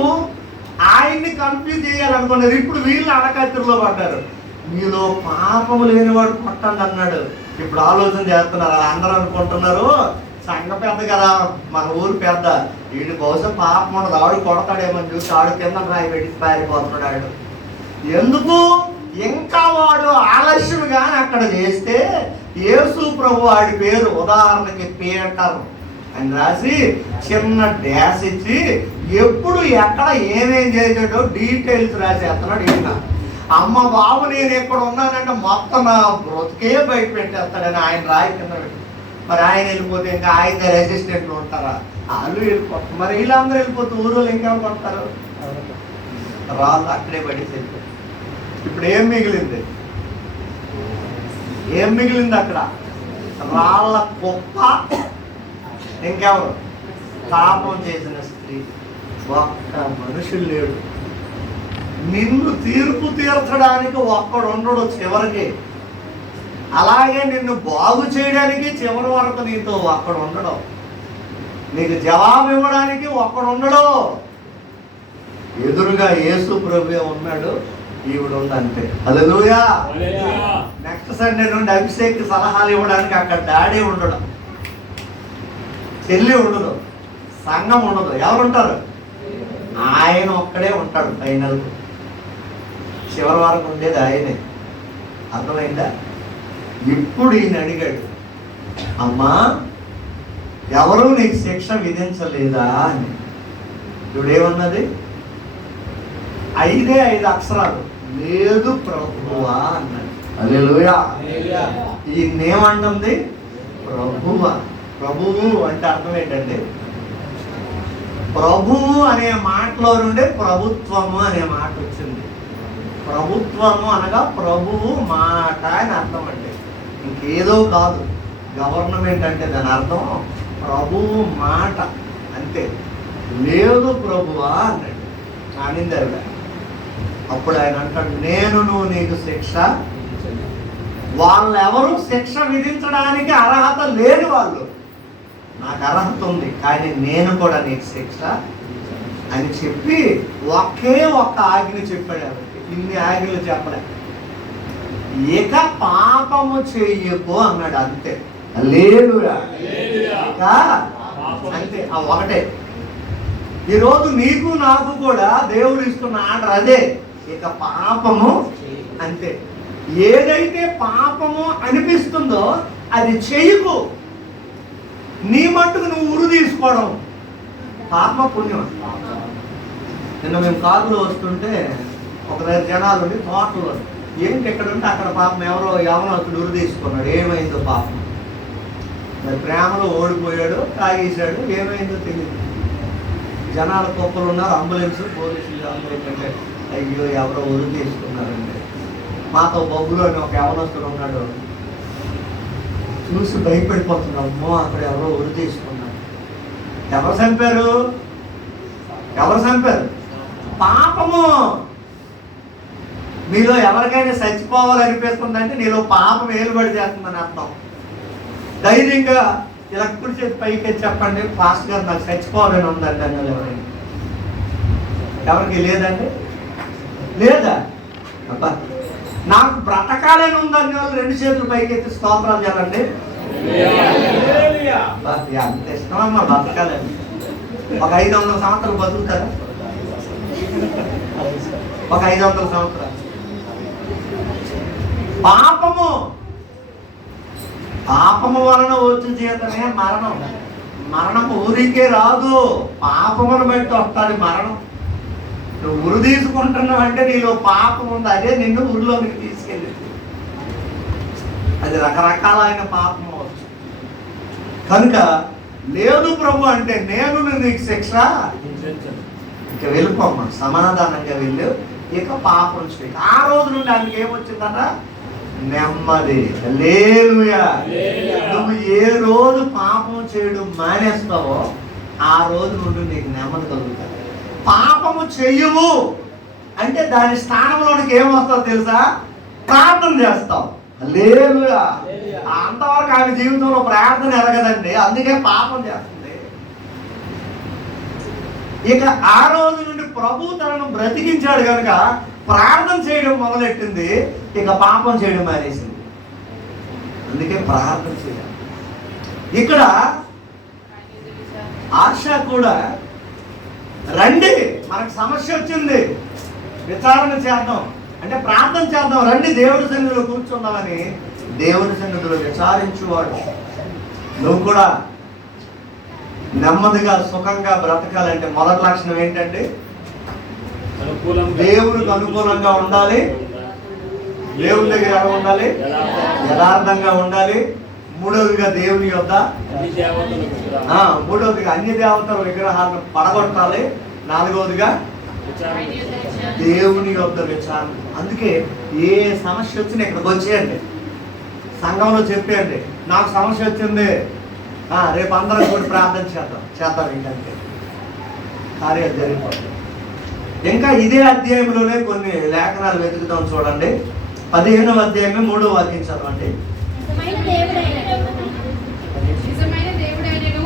ఆయన్ని కన్ఫ్యూజ్ చేయాలనుకున్నారు. ఇప్పుడు వీళ్ళు అడకత్తిరిలో పడ్డారు. మీలో పాపము లేనివాడు కొట్టండి అన్నాడు. ఇప్పుడు ఆలోచన చేస్తున్నారు. అందరూ అనుకుంటున్నారు సంఘ పెద్ద కదా, మన ఊరు పెద్ద, వీడి బహుశా పాపం ఉండదు, ఆడు కొడతాడేమని చూసి ఆడు కింద రాయి పెట్టి పారిపోతున్నాడు. ఆడు ఎందుకు ఇంకా వాడు ఆలస్యంగా అక్కడ చేస్తే యేసు ప్రభు ఆడి పేరు ఉదాహరణకి పీటర్ అని రాసి చిన్న డ్యాష్ ఇచ్చి ఎప్పుడు ఎక్కడ ఏమేం చేసాడో డీటెయిల్స్ రాసేస్తున్నాడు. ఈయన అమ్మ బాబు నేను ఎక్కడ ఉన్నానంటే మొత్తం నా బ్రతికే బయట పెట్టేస్తాడని ఆయన రాయి కింద పెట్టి. మరి ఆయన వెళ్ళిపోతే ఇంకా ఆయన రెసిస్టెంట్లు ఉంటారా? వాళ్ళు వెళ్ళిపోతారు. మరి వీళ్ళందరూ వెళ్ళిపోతే ఊరు ఇంకేం కొడతారు? రాళ్ళు అక్కడే పడేసి వెళ్ళిపోతారు. ఇప్పుడు ఏం మిగిలింది? ఏం మిగిలింది అక్కడ? రాళ్ళ కుప్ప. ఇంకెవరు? పాపం చేసిన స్త్రీ. ఒక్క మనుషులు లేడు. నిన్ను తీర్పు తీర్చడానికి ఒక్కడు ఉండడు చివరికి. అలాగే నిన్ను బాగు చేయడానికి చివరి వరకు నీతో ఒక్కడు ఉండడు. నీకు జవాబు ఇవ్వడానికి ఒక్కడు ఉండడు. ఎదురుగా యేసు ప్రభువే ఉన్నాడు, ఈవిడ ఉందంటే. హల్లెలూయా. నెక్స్ట్ సండే నుండి అభిషేక్ సలహాలు ఇవ్వడానికి అక్కడ డాడీ ఉండడు, చెల్లి ఉండదు, సంఘం ఉండదు. ఎవరుంటారు? ఆయన ఒక్కడే ఉంటాడు. ఫైనల్ చివరి వరకు ఉండేది ఆయనే. అర్థమైందా? ఇప్పుడు ఈయన అడిగాడు, అమ్మా ఎవరు నీకు శిక్ష విధించలేదా అని. ఇప్పుడేమన్నది? 5 అక్షరాలు, లేదు ప్రభువా అన్నది. హల్లెలూయా. ఈయనేమంటుంది? ప్రభువా. ప్రభువు అంటే అర్థం ఏంటండి? ప్రభువు అనే మాటలో నుండే ప్రభుత్వము అనే మాట వచ్చింది. ప్రభుత్వము అనగా ప్రభువు మాట అని అర్థం అండి, ఇంకేదో కాదు. గవర్నమెంట్ అంటే దాని అర్థం ప్రభువు మాట అంతే. లేదు ప్రభువా అన్నాడు. అనింది ఆవిడ. అప్పుడు ఆయన అంటాడు, నేను నీకు శిక్ష. వాళ్ళెవరు శిక్ష విధించడానికి అర్హత లేని వాళ్ళు. నాకు అర్హత ఉంది, కానీ నేను కూడా నీకు శిక్ష అని చెప్పి ఒకే ఒక్క ఆజ్ఞ చెప్పాడు ఆవిడకి. ఇన్ని ఆజ్ఞలు చెప్పలే. ఇక పాపము చెయ్యకు అన్నాడు, అంతే. హల్లెలూయా. ఇక అంతే, ఆ ఒకటే. ఈరోజు నీకు నాకు కూడా దేవుడు ఇస్తున్న ఆర్డర్ అదే, ఇక పాపము అంతే. ఏదైతే పాపము అనిపిస్తుందో అది చెయ్యకు. నీ మట్టుకు నువ్వు ఉరి తీసుకోవడం పాప పుణ్యం. నిన్న మేము కారులో వస్తుంటే ఒక జనాలు ఉండి తోటలో ఏంటి ఎక్కడ ఉంటే అక్కడ పాపం ఎవరో అతడు ఉరి తీసుకున్నాడు. ఏమైందో పాపం, మరి ప్రేమలో ఓడిపోయాడు, తాగేశాడు, ఏమైందో తెలియదు. జనాలు కుప్పలు ఉన్నారు, అంబులెన్స్ పోలీసులు ఏంటంటే అయ్యో ఎవరో ఉరి తీసుకున్నారండి. మాతో బొగ్గులో ఒక యవనస్తుడు ఉన్నాడు, చూసి భయపడిపోతున్నాడు. అమ్మో అక్కడ ఎవరో ఉరి తీసుకున్నారు. ఎవరు చంపారు? పాపము. మీలో ఎవరికైనా చచ్చిపోవాలనిపిస్తుందంటే నీలో పాపం ఏలుబడి చేస్తుందని అర్థం. ధైర్యంగా ఇలా కూర్చొని పైకి చెప్పండి, పాస్టర్ గారు నాకు చచ్చిపోవాలని ఉందండి అన్నది ఎవరికి లేదండి? లేదా? అబ్బా నాకు బ్రతకాలని ఉందని వాళ్ళు 2 చేతులు పైకెత్తి స్తోత్రాలు చేయాలండి. అంత ఇష్టమమ్మా బ్రతకాలని. ఒక 500 సంవత్సరాలు బతుకుతారా? ఒక 500 సంవత్సరాలు. పాపము వలన వచ్చి జీతమే మరణం. మరణం ఊరికే రాదు, పాపమును బట్టి వస్తుంది మరణం. నువ్వు ఉరి తీసుకుంటున్నావు అంటే నీలో పాపం ఉంది, అదే నిన్ను ఊరిలోకి తీసుకెళ్ళింది. అది రకరకాలైన పాపం అవచ్చు. కనుక లేదు ప్రభు అంటే నేను నీకు శిక్ష ఇక వెళ్ళిపోమ్మా, సమాధానంగా వెళ్ళు, ఇక పాపం చేయి. ఆ రోజు నుండి ఆయనకి ఏమొచ్చిందట? నెమ్మది. హల్లెలూయా. నువ్వు ఏ రోజు పాపం చేయడం మానేస్తావో ఆ రోజు నుండి నీకు నెమ్మది కలుగుతుంది. పాపము చెయ్యవు అంటే దాని స్థానంలోనికి ఏమొస్తావు తెలుసా? ప్రార్థన చేస్తావు. హల్లెలూయా. అంతవరకు ఆమె జీవితంలో ప్రార్థన ఎరగదండి, అందుకే పాపం చేస్తుంది. ఇక ఆ రోజు నుండి ప్రభు తనను బ్రతికించాడు కనుక ప్రార్థన చేయడం మొదలెట్టింది, ఇక పాపం చేయడం మానేసింది. అందుకే ప్రార్థన చేయాలి. ఇక్కడ ఆశ కూడా రండి, మనకు సమస్య వచ్చింది, విచారణ చేద్దాం అంటే ప్రార్థన చేద్దాం, రండి దేవుడి సన్నిధిలో కూర్చుందామని దేవుడి సన్నిధిలో విచారించువాడు. నువ్వు కూడా నెమ్మదిగా సుఖంగా బ్రతకాలంటే మొదటి లక్షణం ఏంటంటే దేవుడికి అనుకూలంగా ఉండాలి, దేవుడి దగ్గర ఎలా ఉండాలి? యథార్థంగా ఉండాలి. మూడవదిగా దేవుని యొద్ద, మూడవదిగా అన్ని దేవతల విగ్రహాలను పడగొట్టాలి. నాలుగవదిగా దేవుని యొద్ద విచారణ. అందుకే ఏ సమస్య వచ్చినా ఇక్కడికి వచ్చేయండి, సంఘంలో చెప్పేయండి, నాకు సమస్య వచ్చింది, రేపు అందరం కూడా ప్రార్థన చేద్దాం ఏంటంటే కార్యాలు జరిగిపోతాయి. ఇంకా ఇదే అధ్యాయంలోనే కొన్ని లేఖనాలు వెతుకుతాం చూడండి. 15వ అధ్యాయమే 3వ వాక్యం చదవండి. నిజమైన దేవుడైనను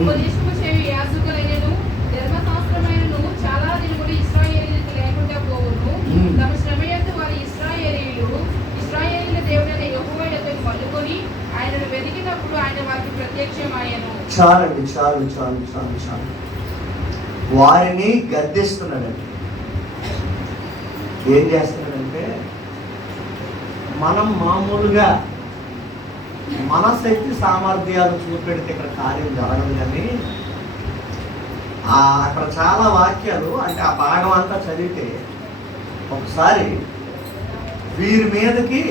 ఉపదేశము చేయు యాజకులైనను ధర్మశాస్త్రమైనను చాలా దినములు ఇశ్రాయేలీయులకు లేకుండా పోవును. తమ శ్రమ యందు వారి ఇశ్రాయేలీయుల దేవుడైన యెహోవా యొద్దకు మళ్ళుకొని ఆయనను వెతికినప్పుడు ఆయన వారికి ప్రత్యక్షమాయెను. చాలండి, చాలు చాలు చాలు చాలు. వారిని గద్దిస్తున్నాడండి. ఏం చేస్తున్నాడంటే మనం మామూలుగా మన శక్తి సామర్థ్యాలు చూపెడితే ఇక్కడ కార్యం జరగదు. కానీ అక్కడ చాలా వాక్యాలు అంటే ఆ భాగం అంతా చదివితే ఒకసారి వీరి మీదకి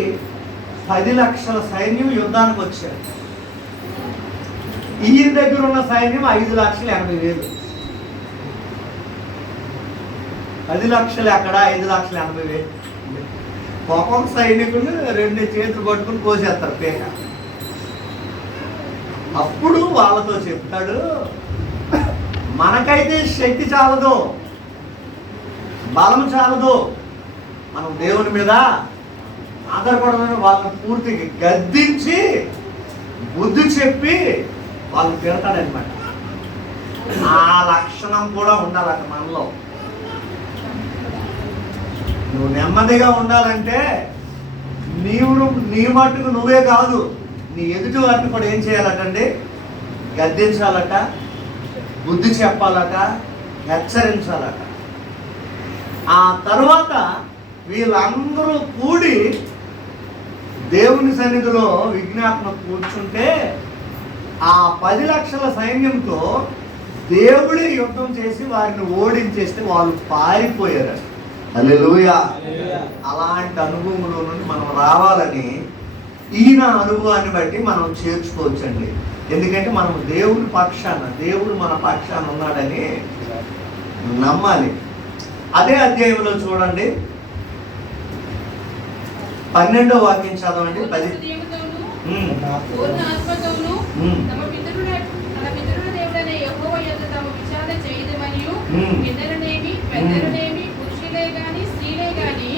10 లక్షల సైన్యం యుద్ధానికి వచ్చారు. ఈయన దగ్గర ఉన్న సైన్యం 5,80,000. 10 లక్షలు ఎక్కడ, 5,80,000. ఒక్కొక్క సైనికులు 2 చేతులు పట్టుకుని కోసేస్తారు పేక. అప్పుడు వాళ్ళతో చెప్తాడు, మనకైతే శక్తి చాలదు, బలం చాలదు, మనం దేవుని మీద ఆధారపడమని వాళ్ళని పూర్తిగా గద్దించి బుద్ధి చెప్పి వాళ్ళని తిడతాడనమాట. ఆ లక్షణం కూడా ఉండాలట మనలో. నువ్వు నెమ్మదిగా ఉండాలంటే నీ మట్టుకు నువ్వే కాదు, నీ ఎదుటి వారిని కూడా ఏం చేయాలటండి? గద్దించాలట, బుద్ధి చెప్పాలట, హెచ్చరించాలట. ఆ తర్వాత వీళ్ళందరూ కూడి దేవుని సన్నిధిలో విజ్ఞాపన కూర్చుంటే ఆ 10 లక్షల సైన్యంతో దేవుడే యుద్ధం చేసి వారిని ఓడించేస్తే వాళ్ళు పారిపోయారు. హల్లెలూయా. అలాంటి అనుభవంలో నుండి మనం రావాలని ఈయన అనుభవాన్ని బట్టి మనం చేర్చుకోవచ్చండి. ఎందుకంటే మనం దేవుని పక్షాన, దేవుడు మన పక్షాన ఉన్నాడని నమ్మాలి. అదే అధ్యాయంలో చూడండి 12వ వాక్యం చదవండి. 10 పూర్ణ ఆత్మతోను తమ పితరుల దేవుడైన యెహోవా యొద్ద తమ విచారణ చేయదమనియు పితరులేమి పెద్దలులేమి పురుషులే గాని స్త్రీలే గాని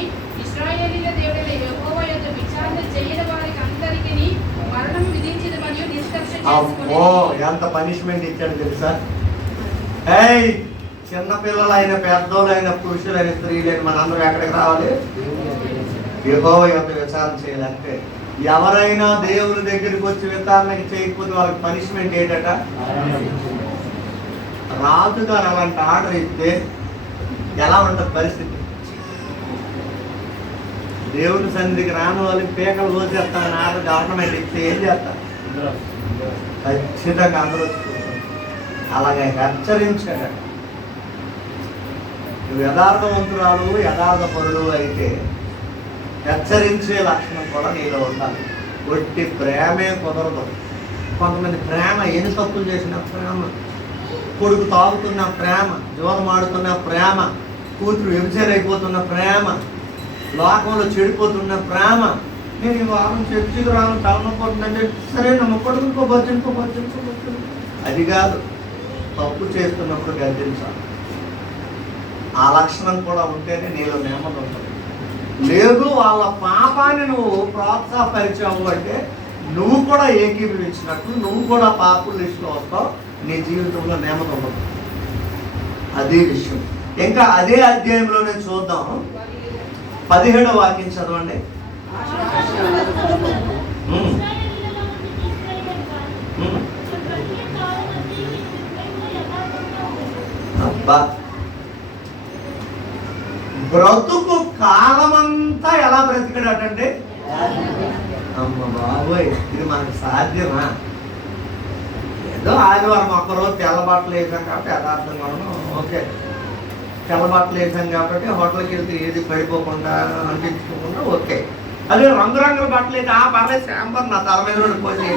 ఇశ్రాయేలీల దేవుడైన యెహోవా యొద్ద విచారణ చేయని వారికి అందరికీ మరణం విధించదమనియు నిష్కర్ష అమ్మో, ఎంత పనిష్మెంట్ ఇచ్చాడు తెలుసా? ఏయ్, చిన్నపిల్లలైన పెద్దోళ్ళైన పురుషులైన స్త్రీలైన మనందరం ఎక్కడికి రావాలి? యెహోవా యొక్క విచారణ చేయాలంటే ఎవరైనా దేవుని దగ్గరికి వచ్చి విచారణకి చేయకపోతే వాళ్ళకి పనిష్మెంట్ ఏంటట? రాజుగారు అలాంటి ఆర్డర్ ఇస్తే ఎలా ఉంటుంది పరిస్థితి? దేవుని సన్నిధికి రాని వాళ్ళకి పీకలు రోజేస్తానని ఆర్డర్ గవర్నమెంట్ ఇస్తే ఏం చేస్తారు? ఖచ్చితంగా అందరూ అలాగే హెచ్చరించాడట. నువ్వు యథార్థవంతురాలు యథార్థపరుడు అయితే హెచ్చరించే లక్షణం కూడా నీలో ఉండాలి. ఒట్టి ప్రేమే కుదరదు. కొంతమంది ప్రేమ ఎన్ని తప్పులు చేసిన ప్రేమ, కొడుకు తాగుతున్న ప్రేమ, జోదమాడుతున్న ప్రేమ, కూతురు వ్యభిచారైపోతున్న ప్రేమ, లోకంలో చెడిపోతున్న ప్రేమ. నేను ఈ వారం చర్చికి రాను తలనొప్పుతుందంటే సరే నమ్మ కొడుకుకోవచ్చు. అది కాదు, తప్పు చేస్తున్నప్పుడు గర్జించాలి. ఆ లక్షణం కూడా ఉంటేనే నీలో నెమ్మది ఉంటుంది. లేదు వాళ్ళ పాపాన్ని నువ్వు ప్రోత్సాహపరిచావు అంటే నువ్వు కూడా ఏకీభవించినట్టు, నువ్వు కూడా పాపుల లిస్టులో వస్తావు. నీ జీవితంలో నెమ్మది ఉండదు. అదే విషయం. ఇంకా అదే అధ్యాయంలోనే చూద్దాం. 17వ వాక్యం చదవండి. అబ్బా, బ్రతుకు కాలమంతా ఎలా బ్రతికాడటంటే, అమ్మ బాబోయ్, ఇది మనకు సాధ్యమా? ఏదో ఆదివారం ఒక్కరోజు తెల్ల బట్టలు వేసాం కాబట్టి యథార్థంగా ఓకే, తెల్ల బట్టలు వేసాం కాబట్టి హోటల్కి వెళ్తే ఏది పడిపోకుండా అంటించుకోకుండా ఓకే. అదే రంగురంగుల బట్టలు అయితే పర్లేదు శాంపర్ నా తల మీద పోయి.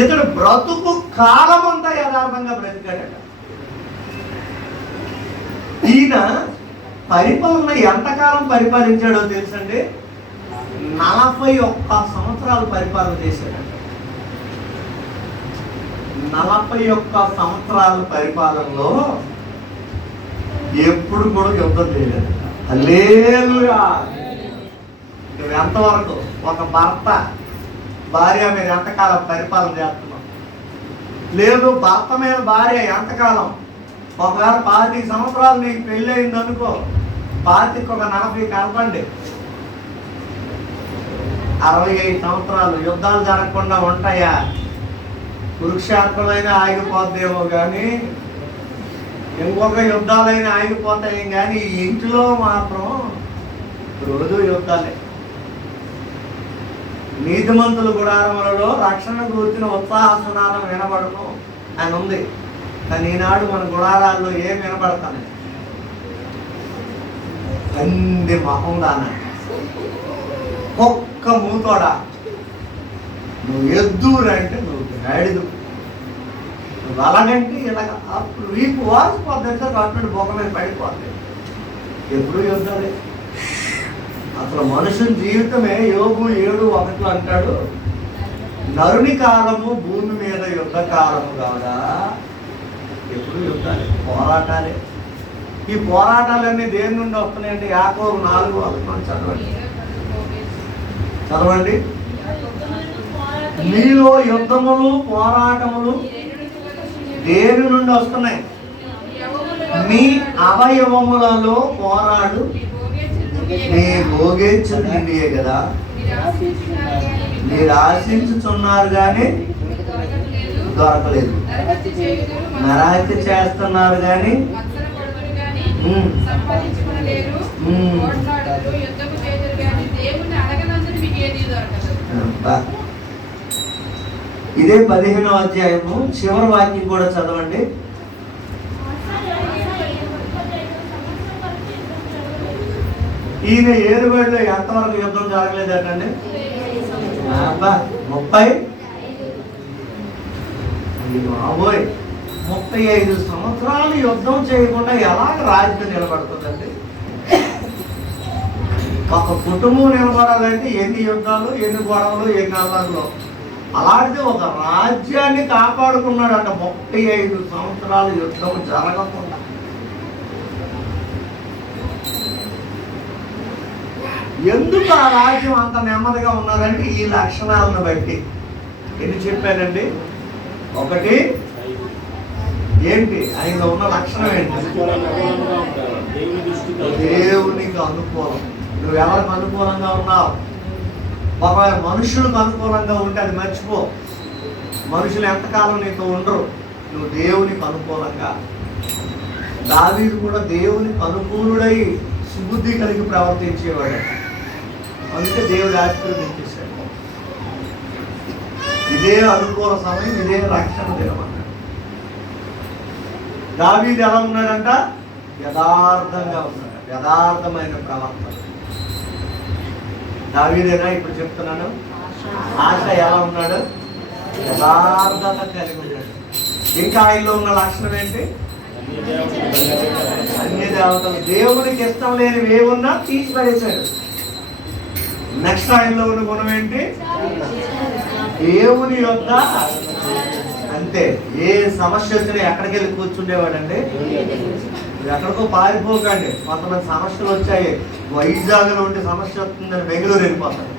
ఇతడు బ్రతుకు కాలమంతా యథార్థంగా బ్రతికాడట. ఈయన పరిపాలన ఎంతకాలం పరిపాలించాడో తెలుసండి? 41 సంవత్సరాలు పరిపాలన చేశాడు. 41 సంవత్సరాల పరిపాలనలో ఎప్పుడు కూడా యుద్ధం చేయలేదు. హల్లెలూయా. ఎంతవరకు ఒక భర్త భార్య మీద ఎంతకాలం పరిపాలన చేస్తున్నాం? లేదు, భర్త మీద భార్య ఎంతకాలం? ఒకవేళ 25 సంవత్సరాలు నీకు పెళ్ళి అయింది అనుకో, 25కి ఒక 40 కలపండి, 65 సంవత్సరాలు యుద్ధాలు జరగకుండా ఉంటాయా? కురుక్షేత్రమైనా ఆగిపోద్దేమో కానీ ఇంకొక యుద్ధాలైనా ఆగిపోతాయి కానీ ఇంటిలో మాత్రం రోజు యుద్ధాలే. నీతిమంతుల గుడారములలో రక్షణ గురించిన ఉత్సాహ సునాదం వినబడను అని ఉంది. కానీ ఈనాడు మన గుడారాల్లో ఏం వినబడతాను? అంది మొహం దాన, ఒక్క మూతోడా, నువ్వు ఎద్దురంటే నువ్వు గాడిదు, నువ్వు అలాగంటే ఇలాగ అప్పుడు వీపు వాసిపోద్ది సార్, అటువంటి బొక్క మీద పడిపోద్ది. ఎప్పుడు యుద్ధాలే. అసలు మనుషుల జీవితమే యోగు 7:1 అంటాడు, నరుని కాలము భూమి మీద యుద్ధ కాలము కాదా. ఎప్పుడు యుద్ధాలే, పోరాటాలే. ఈ పోరాటాలన్నీ దేని నుండి వస్తున్నాయంటే యాకోబు 4:1 చదవండి. మీలో యుద్ధములు పోరాటములు దేని నుండి వస్తున్నాయి? మీ అవయవములలో పోరాడు నీ భోగేచ్ఛుండియే కదా. మీరు ఆశించుచున్నారు కానీ దొరకలేదు, నరహత్య చేస్తున్నారు కానీ సంపాదించుకోలేరు, యుద్ధము చేయరు కానీ దేవుని అడగన మీకు ఏది దొరకదు. ఇదే 15వ అధ్యాయము చివరి వాక్యం కూడా చదవండి. ఈయన ఏరుబడిలో ఎంతవరకు యుద్ధం జరగలేదటండి? 35 సంవత్సరాలు యుద్ధం చేయకుండా ఎలాగ రాజ్యం నిలబడుతుందండి? ఒక కుటుంబం నిలబడాలంటే ఎన్ని యుద్ధాలు, ఎన్ని గొడవలు, ఎన్ని అల్లర్లు. అలాంటిది ఒక రాజ్యాన్ని కాపాడుకున్నాడంట 35 సంవత్సరాలు యుద్ధం జరగకుండా. ఎందుకు ఆ రాజ్యం అంత నెమ్మదిగా ఉన్నదంటే ఈ లక్షణాలను బట్టి. ఎన్ని చెప్పానండి? ఒకటి ఏంటి? ఆయనలో ఉన్న లక్షణం ఏంటి? దేవునికి అనుకూలం. నువ్వు ఎవరికి అనుకూలంగా ఉన్నావు? ఒకవేళ మనుషులకు అనుకూలంగా ఉంటే అది మర్చిపో. మనుషులు ఎంతకాలం నీతో ఉండరు. నువ్వు దేవునికి అనుకూలంగా. దావీదు కూడా దేవునికి అనుకూలుడై సుబుద్ధి కలిగి ప్రవర్తించేవాడు. అందుకే దేవుడు ఆశీర్వదించేశాడు. ఇదే అనుకూల సమయం, ఇదే రక్షణ దినమన్నాడు. దావీదు ఎలా ఉన్నాడంట? యథార్థంగా ఉన్నాడు. యథార్థమైన ప్రవర్తన. దావీదేనా ఇప్పుడు చెప్తున్నాను? ఆశ ఎలా ఉన్నాడు? యథార్థత కలిగి ఉన్నాడు. ఇంకా ఆయనలో ఉన్న లక్షణం ఏంటి? అన్ని దేవతలు. దేవునికి ఇష్టం లేనివి ఏమున్నా తీసి పడేశాడు. నెక్స్ట్ ఆయనలో ఉన్న గుణం ఏంటి? దేవుని యొక్క అంతే. ఏ సమస్య వచ్చినా ఎక్కడికి వెళ్ళి కూర్చుండేవాడండి? ఎక్కడికో పారిపోకండి. కొంతమంది సమస్యలు వచ్చాయి. వైజాగ్లో ఉండి సమస్య వస్తుందని బెంగళూరు వెళ్ళిపోతాడు.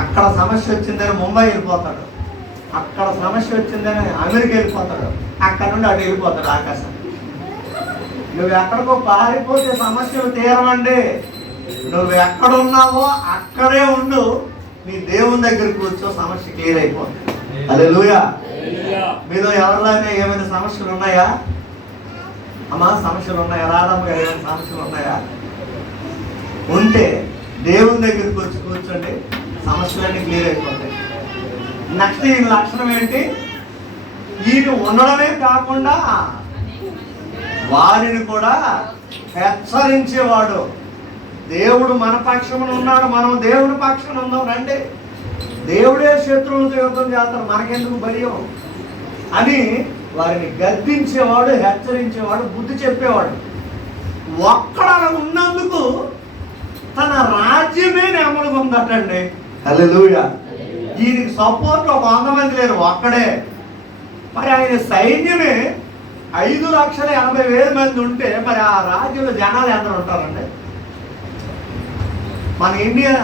అక్కడ సమస్య వచ్చిందని ముంబై వెళ్ళిపోతాడు. అక్కడ సమస్య వచ్చిందని అమెరికా వెళ్ళిపోతాడు. అక్కడ నుండి అటు వెళ్ళిపోతాడు ఆకాశం. నువ్వు ఎక్కడికో పారిపోతే సమస్యలు తీరవండి. నువ్వు ఎక్కడున్నావో అక్కడే ఉండు. నీ దేవుని దగ్గర కూర్చో, సమస్య క్లియర్ అయిపోతుంది. హల్లెలూయా. మీలో ఎవరిలోనే ఏమైనా సమస్యలు ఉన్నాయా? అమ్మా సమస్యలు ఉన్నాయా? రాధమ్మ గారు ఏమైనా సమస్యలు ఉన్నాయా? ఉంటే దేవుని దగ్గరికి వచ్చి కూర్చోండి, సమస్యలన్నీ క్లియర్ అయిపోతాయి. నెక్స్ట్ ఈయన లక్షణం ఏంటి? ఈయన ఉండడమే కాకుండా వారిని కూడా హెచ్చరించేవాడు. దేవుడు మన పక్షమున ఉన్నాడు, మనం దేవుడి పక్షాన ఉందాం రండి. దేవుడే శత్రువులతో యుద్ధం చేస్తాడు, మనకెందుకు భయం అని వారిని గద్దించేవాడు, హెచ్చరించేవాడు, బుద్ధి చెప్పేవాడు. ఒక్కడ ఉన్నందుకు తన రాజ్యమే నెమ్మదిగా ఉందటండి. హల్లెలూయా. ఈయనకి సపోర్ట్ 100 మంది లేరు, ఒక్కడే. మరి ఆయన సైన్యమే 5,80,000 మంది ఉంటే మరి ఆ రాజ్యంలో జనాలు ఎందరు ఉంటారండి? మన ఇండియా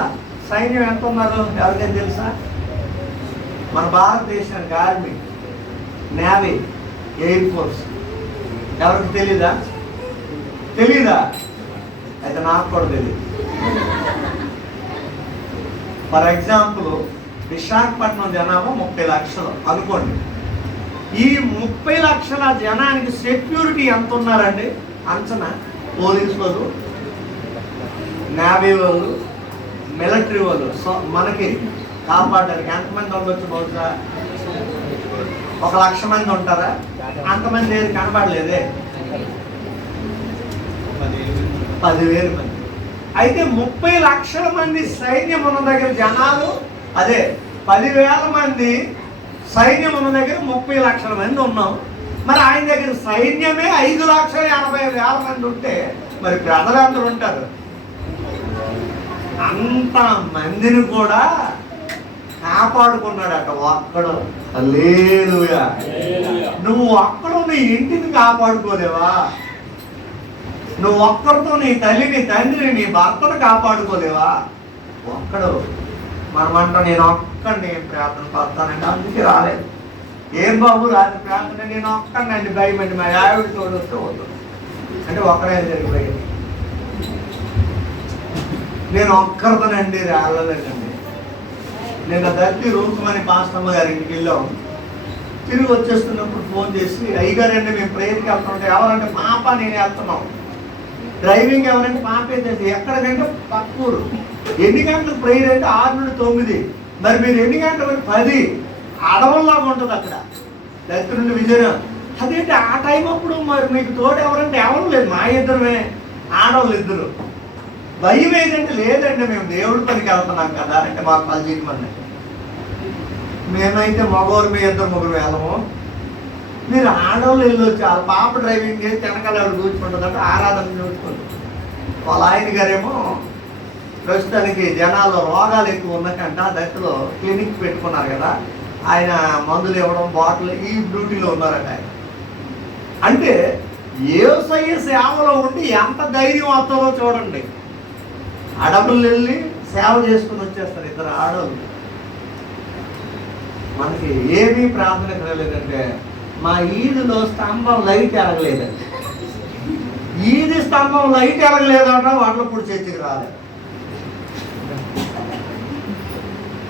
సైన్యం ఎంత ఉన్నారు ఎవరికైనా తెలుసా? మన భారతదేశానికి ఆర్మీ, నేవీ, ఎయిర్ ఫోర్స్ ఎవరికి తెలీదా? అయితే నాకు కూడా తెలియదు. ఫర్ ఎగ్జాంపుల్ విశాఖపట్నం జనాభా 30 లక్షలు అనుకోండి. ఈ 30 లక్షల జనానికి సెక్యూరిటీ ఎంత ఉన్నారండి అంచనా? పోలీసు వాళ్ళు, నేవీ వాళ్ళు, మిలిటరీ వాళ్ళు మనకి కాపాడడానికి ఎంతమంది ఉండొచ్చు? బహుశా 1,00,000 మంది ఉంటారా? అంతమంది ఏది కనపడలేదే. 10,000 మంది. అయితే 30 లక్షల మంది సైన్యం ఉన్న దగ్గర జనాలు అదే 10,000 మంది సైన్యం ఉన్న దగ్గర 30 లక్షల మంది ఉన్నాం. మరి ఆయన దగ్గర సైన్యమే 5,80,000 మంది ఉంటే మరి ప్రజలందరూ ఉంటారు. అంత మందిని కూడా కాపాడుకున్నాడట ఒక్కడు. హల్లెలూయా. నువ్వు ఒక్కడు నీ ఇంటిని కాపాడుకోలేవా? నువ్వు ఒక్కరితో నీ తల్లిని, తండ్రిని, నీ భర్తను కాపాడుకోలేవా? ఒక్కడు. మనమంట నేను ఒక్కడిని ప్రార్థన పడతానండి, అందుకే రాలేదు. ఏం బాబు రాత్రి ప్రార్థన? నేను ఒక్కడినండి, భయమండి, మా ఆవిడ తోడొస్తే వద్దు అంటే ఒక్కడే జరిగిపోయింది. నేను ఒక్కరితోనండి రాలేదండి. నేను దత్తి రూపమని పాస్టమ్మ గారి ఇంటికి వెళ్ళాం. తిరిగి వచ్చేస్తున్నప్పుడు ఫోన్ చేసి, అయ్యగారండి మేము ప్రేయర్కి వెళ్తుంటే, ఎవరంటే పాప నేను వెళ్తున్నాం. డ్రైవింగ్ ఎవరంటే పాపే చేసి, ఎక్కడికంటే పక్కూరు. ఎన్ని గంటలకు ప్రేయర్ అంటే 6 నుండి 9. మరి మీరు ఎన్ని గంటలకు? 10. అడవుల్లాగా ఉంటుంది అక్కడ దత్తు నుండి విజయనగరం. అదేంటి ఆ టైం అప్పుడు మరి మీకు తోడు ఎవరంటే ఎవరు లేదు, మా ఇద్దరమే, ఆడవాళ్ళు 2. భయం ఏంటంటే లేదండి మేము దేవుడి పనికి వెళ్తున్నాం కదా అంటే మాకు 10 మంది. మేమైతే మగవారు మీ 2 వెళ్ళము, మీరు ఆడవాళ్ళు వెళ్ళొచ్చు. వాళ్ళ పాప డ్రైవింగ్ చేసి వెనకాల ఆవిడ కూర్చుంటుందంటే ఆరాధన చూసుకుంటాం. వాళ్ళ ఆయన గారేమో ప్రస్తుతానికి జనాలు రోగాలు ఎక్కువ ఉన్నకంట దశలో క్లినిక్ పెట్టుకున్నారు కదా, ఆయన మందులు ఇవ్వడం బాటిల్ ఈ డ్యూటీలో ఉన్నారట ఆయన. అంటే యేసయ్య సేవలో ఉండి ఎంత ధైర్యం వస్తుందో చూడండి. అడవులు వెళ్ళి సేవ చేసుకుని వచ్చేస్తారు 2 ఆడవాళ్ళు. మనకి ఏమీ ప్రార్థన కలగలేదంటే మా ఈదులో స్తంభం లైట్ ఎరగలేదండి. ఈది స్తంభం లైట్ ఎరగలేదంట వాటిలో చర్చికి రాలేదు.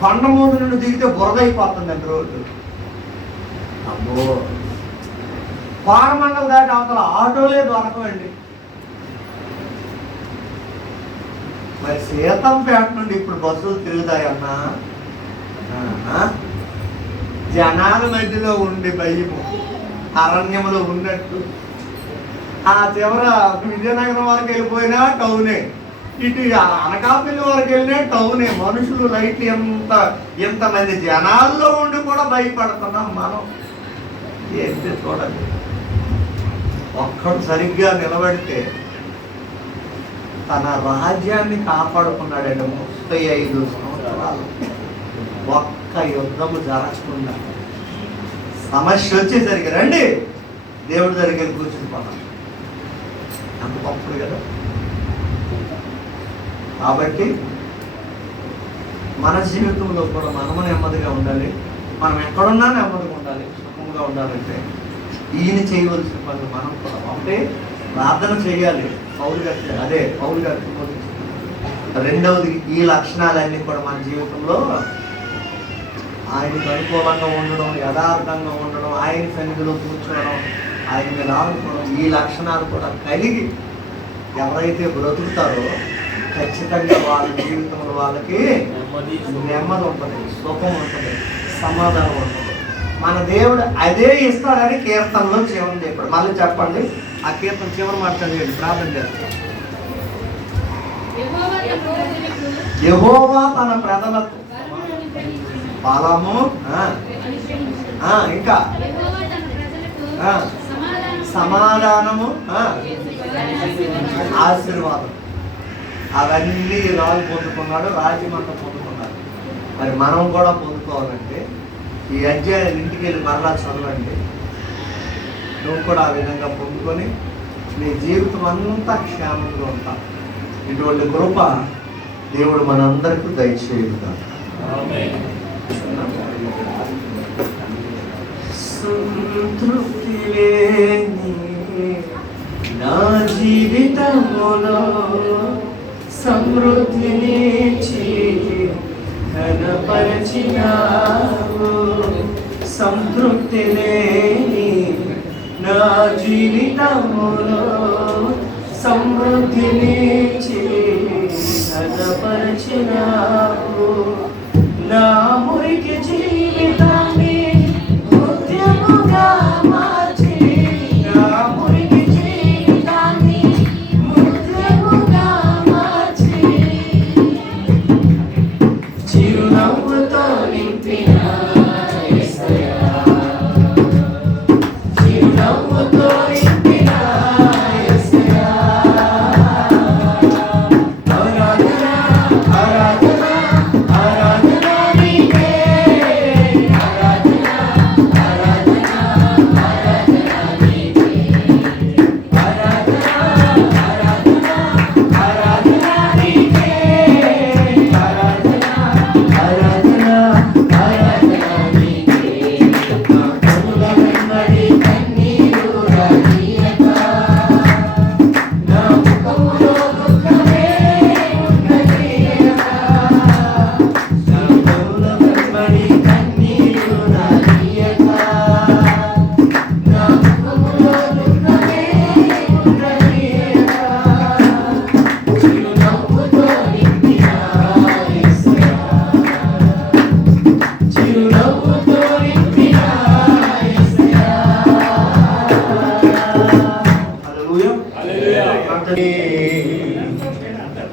కొండ మూడు నుండి దిగితే బురద అయిపోతుందండి రోడ్డు. అబ్బో, కోరమండలు దాటి అవతల ఆటోలే దొరకవండి. మరి సీతంపేట నుండి ఇప్పుడు బస్సులు తిరుగుతాయన్నా? జనాల మధ్యలో ఉండి భయము, అరణ్యంలో ఉన్నట్టు. ఆ చివర విజయనగరం వరకు వెళ్ళిపోయినా టౌనే, ఇటు అనకాపల్లి వరకు వెళ్ళినా టౌనే. మనుషులు లైట్లు ఎంతమంది జనాల్లో ఉండి కూడా భయపడుతున్నాం మనం. ఏంటి చూడండి, ఒక్కడు సరిగ్గా నిలబడితే తన రాజ్యాన్ని కాపాడుకున్నాడండి 35 సంవత్సరాలు. ఒక్క యుద్ధము జరగకుండా సమస్య వచ్చేసరికి రండి దేవుడి దగ్గరికి కూర్చుని పోతాం. అంత గొప్పది కదా. కాబట్టి మన జీవితంలో కూడా మనము నెమ్మదిగా ఉండాలి. మనం ఎక్కడున్నా నెమ్మదిగా ఉండాలి, సుఖంగా ఉండాలంటే ఈయన చేయవలసిన పనులు మనం కూడా ఒకటే ప్రార్థన చేయాలి. పౌలు గారు రెండవది ఈ లక్షణాలన్నీ కూడా మన జీవితంలో ఆయనకు అనుకూలంగా ఉండడం, యథార్థంగా ఉండడం, ఆయన సన్నిధిలో కూర్చోవడం, ఆయన మీద ఆడుకోవడం, ఈ లక్షణాలు కూడా కలిగి ఎవరైతే బ్రతుకుతారో ఖచ్చితంగా వాళ్ళ జీవితంలో వాళ్ళకి నెమ్మది ఉంటుంది, సుఖం ఉంటుంది, సమాధానం ఉంటుంది. మన దేవుడు అదే ఇస్తాడని కీర్తనలో చివరి చెప్పాడు. మళ్ళీ చెప్పండి, ఆ కీర్తన చివరి మాట్లాడండి, ప్రార్థన చేస్తాం. యెహోవా తన ప్రజలకు బలము, ఇంకా సమాధానము, ఆశీర్వాదం, అవన్నీ రాజు పొందుకున్నాడు, రాజ్యమంతా పొందుకున్నాడు. మరి మనం కూడా పొందుకోవాలంటే ఈ అధ్యాయాలు ఇంటికి వెళ్ళి మరలా చదవండి. నువ్వు కూడా ఆ విధంగా పొందుకొని నీ జీవితం అంతా క్షేమంగా ఉంటా. ఇటువంటి కృప దేవుడు మనందరికీ దయచేయుగా. సంతృప్తి లేని నా జీవితములో సమృద్ధినిచ్చి ఘనపరచినావు. సంతృప్తి లేని నా జీవితములో సమృద్ధినిచ్చి ఘనపరచినావు. నా మురికి జీవితాన్ని ముత్యముగా మార్చి, నా మురికి జీవితాన్ని ముత్యముగా మార్చి, చిరునవ్వుతో నింపిన యేసయ్యా, చిరునవ్వుతో నింపిన యేసయ్యా. ఆరాధన ఆరాధన ఆరాధన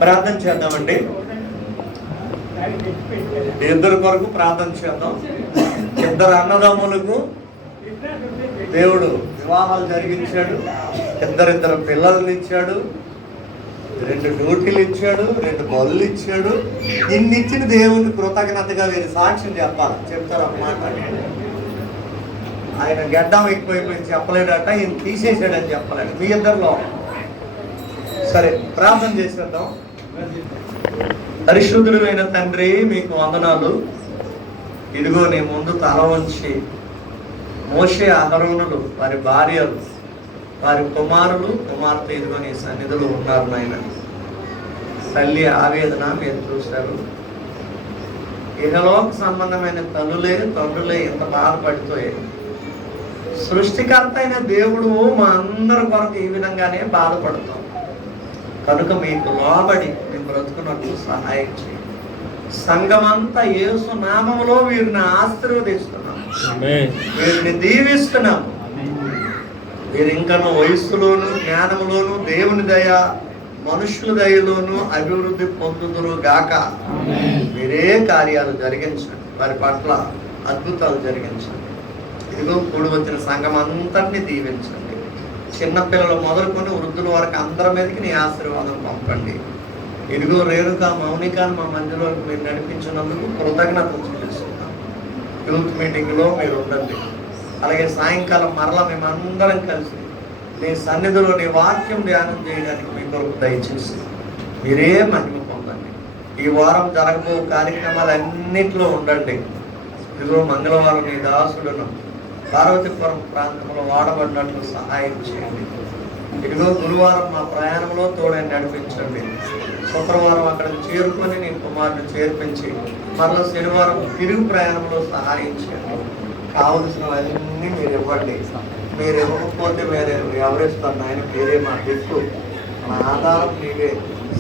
ప్రార్థన చేద్దామండి. ఇద్దరు కొరకు ప్రార్థన చేద్దాం. ఇద్దరు అన్నదమ్ములకు దేవుడు వివాహాలు జరిగించాడు, ఇద్దరిద్దరు పిల్లల్ని ఇచ్చాడు, 2 డ్యూటీలు ఇచ్చాడు, 2 బళ్ళు ఇచ్చాడు. ఇన్ని ఇచ్చిన దేవుని కృతజ్ఞతగా వీరి సాక్ష్యం చెప్పాలి. చెప్తారు అన్నమాట. ఆయన గడ్డం ఎక్కువైపోయింది చెప్పలేడట, ఈయన తీసేసాడని చెప్పలేడు. మీ ఇద్దరిలో సరే ప్రార్థన చేసేద్దాం. పరిశుద్ధుడైన తండ్రి, మీకు వందనాలు. ఇదిగో నీ ముందు తల వంచి మోషే అహరోనులు, వారి భార్యలు, వారి కుమారులు కుమార్తె ఇదిగో నీ సన్నిధిలో ఉన్నారు నాయన. తల్లి ఆవేదన మీరు చూశారు. ఇహలోక సంబంధమైన తండ్రులే ఇంత బాధపడిపోయే. సృష్టికర్త అయిన దేవుడు మా అందరి కొరకు ఈ విధంగానే బాధపడతాం. కనుక మీకు లోబడి మేము బ్రతుకున్నట్టు సహాయం చేయండి. సంఘమంతా యేసు నామములో వీరిని ఆశీర్వదిస్తున్నాం, వీరిని దీవిస్తున్నాం. వీరు ఇంకనూ వయస్సులోను జ్ఞానములోను దేవుని దయ మనుషుల దయలోను అభివృద్ధి పొందుదురు గాక. మీరే కార్యాలు జరిగించండి, వారి పట్ల అద్భుతాలు జరిగించండి. ఇదిగో కూడి వచ్చిన సంఘం అంతటిని దీవించండి. చిన్నపిల్లలు మొదలుకొని వృద్ధుల వరకు అందరి మీదకి నీ ఆశీర్వాదం పంపండి. ఇదిగో రేణుక మౌనికాను మా మధ్యలోకి మీరు నడిపించినందుకు కృతజ్ఞతలు చెల్లిస్తున్నాం. యూత్ మీటింగ్లో మీరు ఉండండి. అలాగే సాయంకాలం మరలా మేమందరం కలిసి నీ సన్నిధిలో నీ వాక్యం ధ్యానం చేయడానికి మీ కొరకు దయచేసి మీరే మహిమ పొందండి. ఈ వారం జరగబో కార్యక్రమాలన్నింటిలో ఉండండి. ఇదిగో మంగళవారం నీ దాసులను పార్వతీపురం ప్రాంతంలో వాడబడినట్లు సహాయం చేయండి. ఇదిగో గురువారం మా ప్రయాణంలో తోడని నడిపించండి. శుక్రవారం అక్కడికి చేరుకొని నీ కుమారుని చేర్పించి మరలా శనివారం తిరుగు ప్రయాణంలో సహాయం చేయండి. కావలసినవన్నీ మీరు ఇవ్వండి. మీరు ఇవ్వకపోతే మీరు ఎవరిస్తారు ఆయన? మీరే మా దిక్కు, మా ఆధారం మీరే.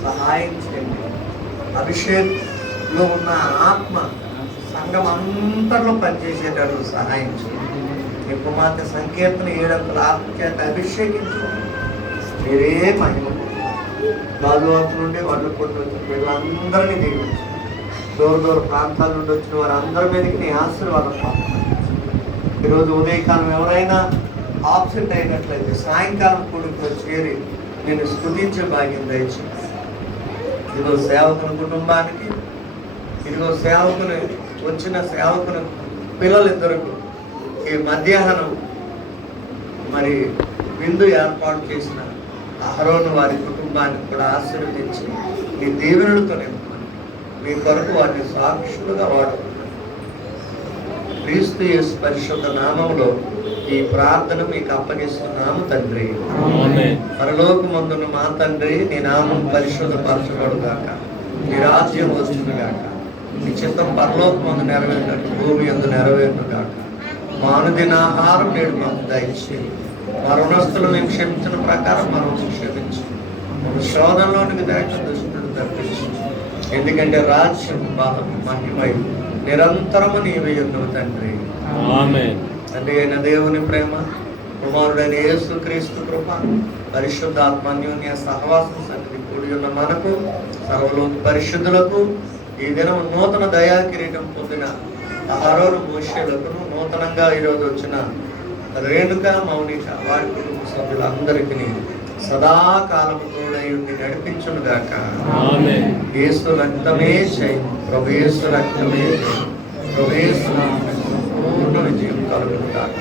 సహాయం చేయండి. అభిషేకంలో ఉన్న ఆత్మ సంఘం అంతట్లో పనిచేసేటట్లు సహాయం చేయండి. మీ కుమార్తె సంకీర్తన 7 ఆత్మ చేత అభిషేకించు. మీరే మహిమ. బాజువాకు నుండి వాళ్ళు కొట్టి వచ్చిన వీళ్ళందరినీ దీవించు. దూర ప్రాంతాల నుండి వచ్చిన వారందరి మీదకి నీ ఆశీర్వాదం పంపండి. ఈరోజు ఉదయకాలం ఎవరైనా ఆబ్సెంట్ అయినట్లయితే సాయంకాలం కూడుకులో చేరి నేను స్తుతించే భాగ్యం దయచేసి. ఇదిగో సేవకుని కుటుంబానికి, ఇదిగో సేవకుని వచ్చిన సేవకుని పిల్లలిద్దరికి ఈ మధ్యాహ్నం మరి విందు ఏర్పాటు చేసిన అహరోను వారి కుటుంబానికి కూడా ఆశీర్వదించి మీ దీవెనలతో నింపమని మీ కొరకు వారిని సాక్షులుగా వాడుకున్నాను. క్రీస్తు యేసు పరిశుద్ధ నామములో ఈ ప్రార్థన మీకు అప్పగిస్తున్నాము తండ్రి. పరలోకమందున్న మా తండ్రి, నీ నామం పరిశుద్ధపరచబడుగాక, నీ రాజ్యం వచ్చునుగాక, నీ చిత్తం పరలోకమందు నెరవేరినట్టు భూమి యందు నెరవేరునుగాక. మా అనుదిన ఆహారం నేడు మాకు దయచేయి. మా రుణస్తులు మేము క్షమించిన ప్రకారం మనం క్షమించు. శోధనలోనికి దాటి దుష్టుడు తప్పించు. ఎందుకంటే రాజ్యం బాధము మహిమై నిరంతరము నీవే ఉన్నావు తండ్రి. తండ్రి అయిన దేవుని ప్రేమ, కుమారుడైన యేసు క్రీస్తు కృప, పరిశుద్ధాత్మ అన్యోన్య సహవాసం సన్నిధి కూడి ఉన్న మనకు సర్వలోక పరిశుద్ధులకు ఈ దినం నూతన దయా కిరీటం పొందిన అహరోను మోషేలకును నూతనంగా ఈరోజు వచ్చిన రేణుక మౌనిక వారి కుటుంబ సభ్యులందరికీ సదాకాలము తోడై ఉండి నడిపించునుగాక. యేసు రక్తమే చేయి, ప్రభు యేసు రక్తమే చేయి, ప్రభు యేసు నామమున సంపూర్ణ విజయం కలుగునుగాక.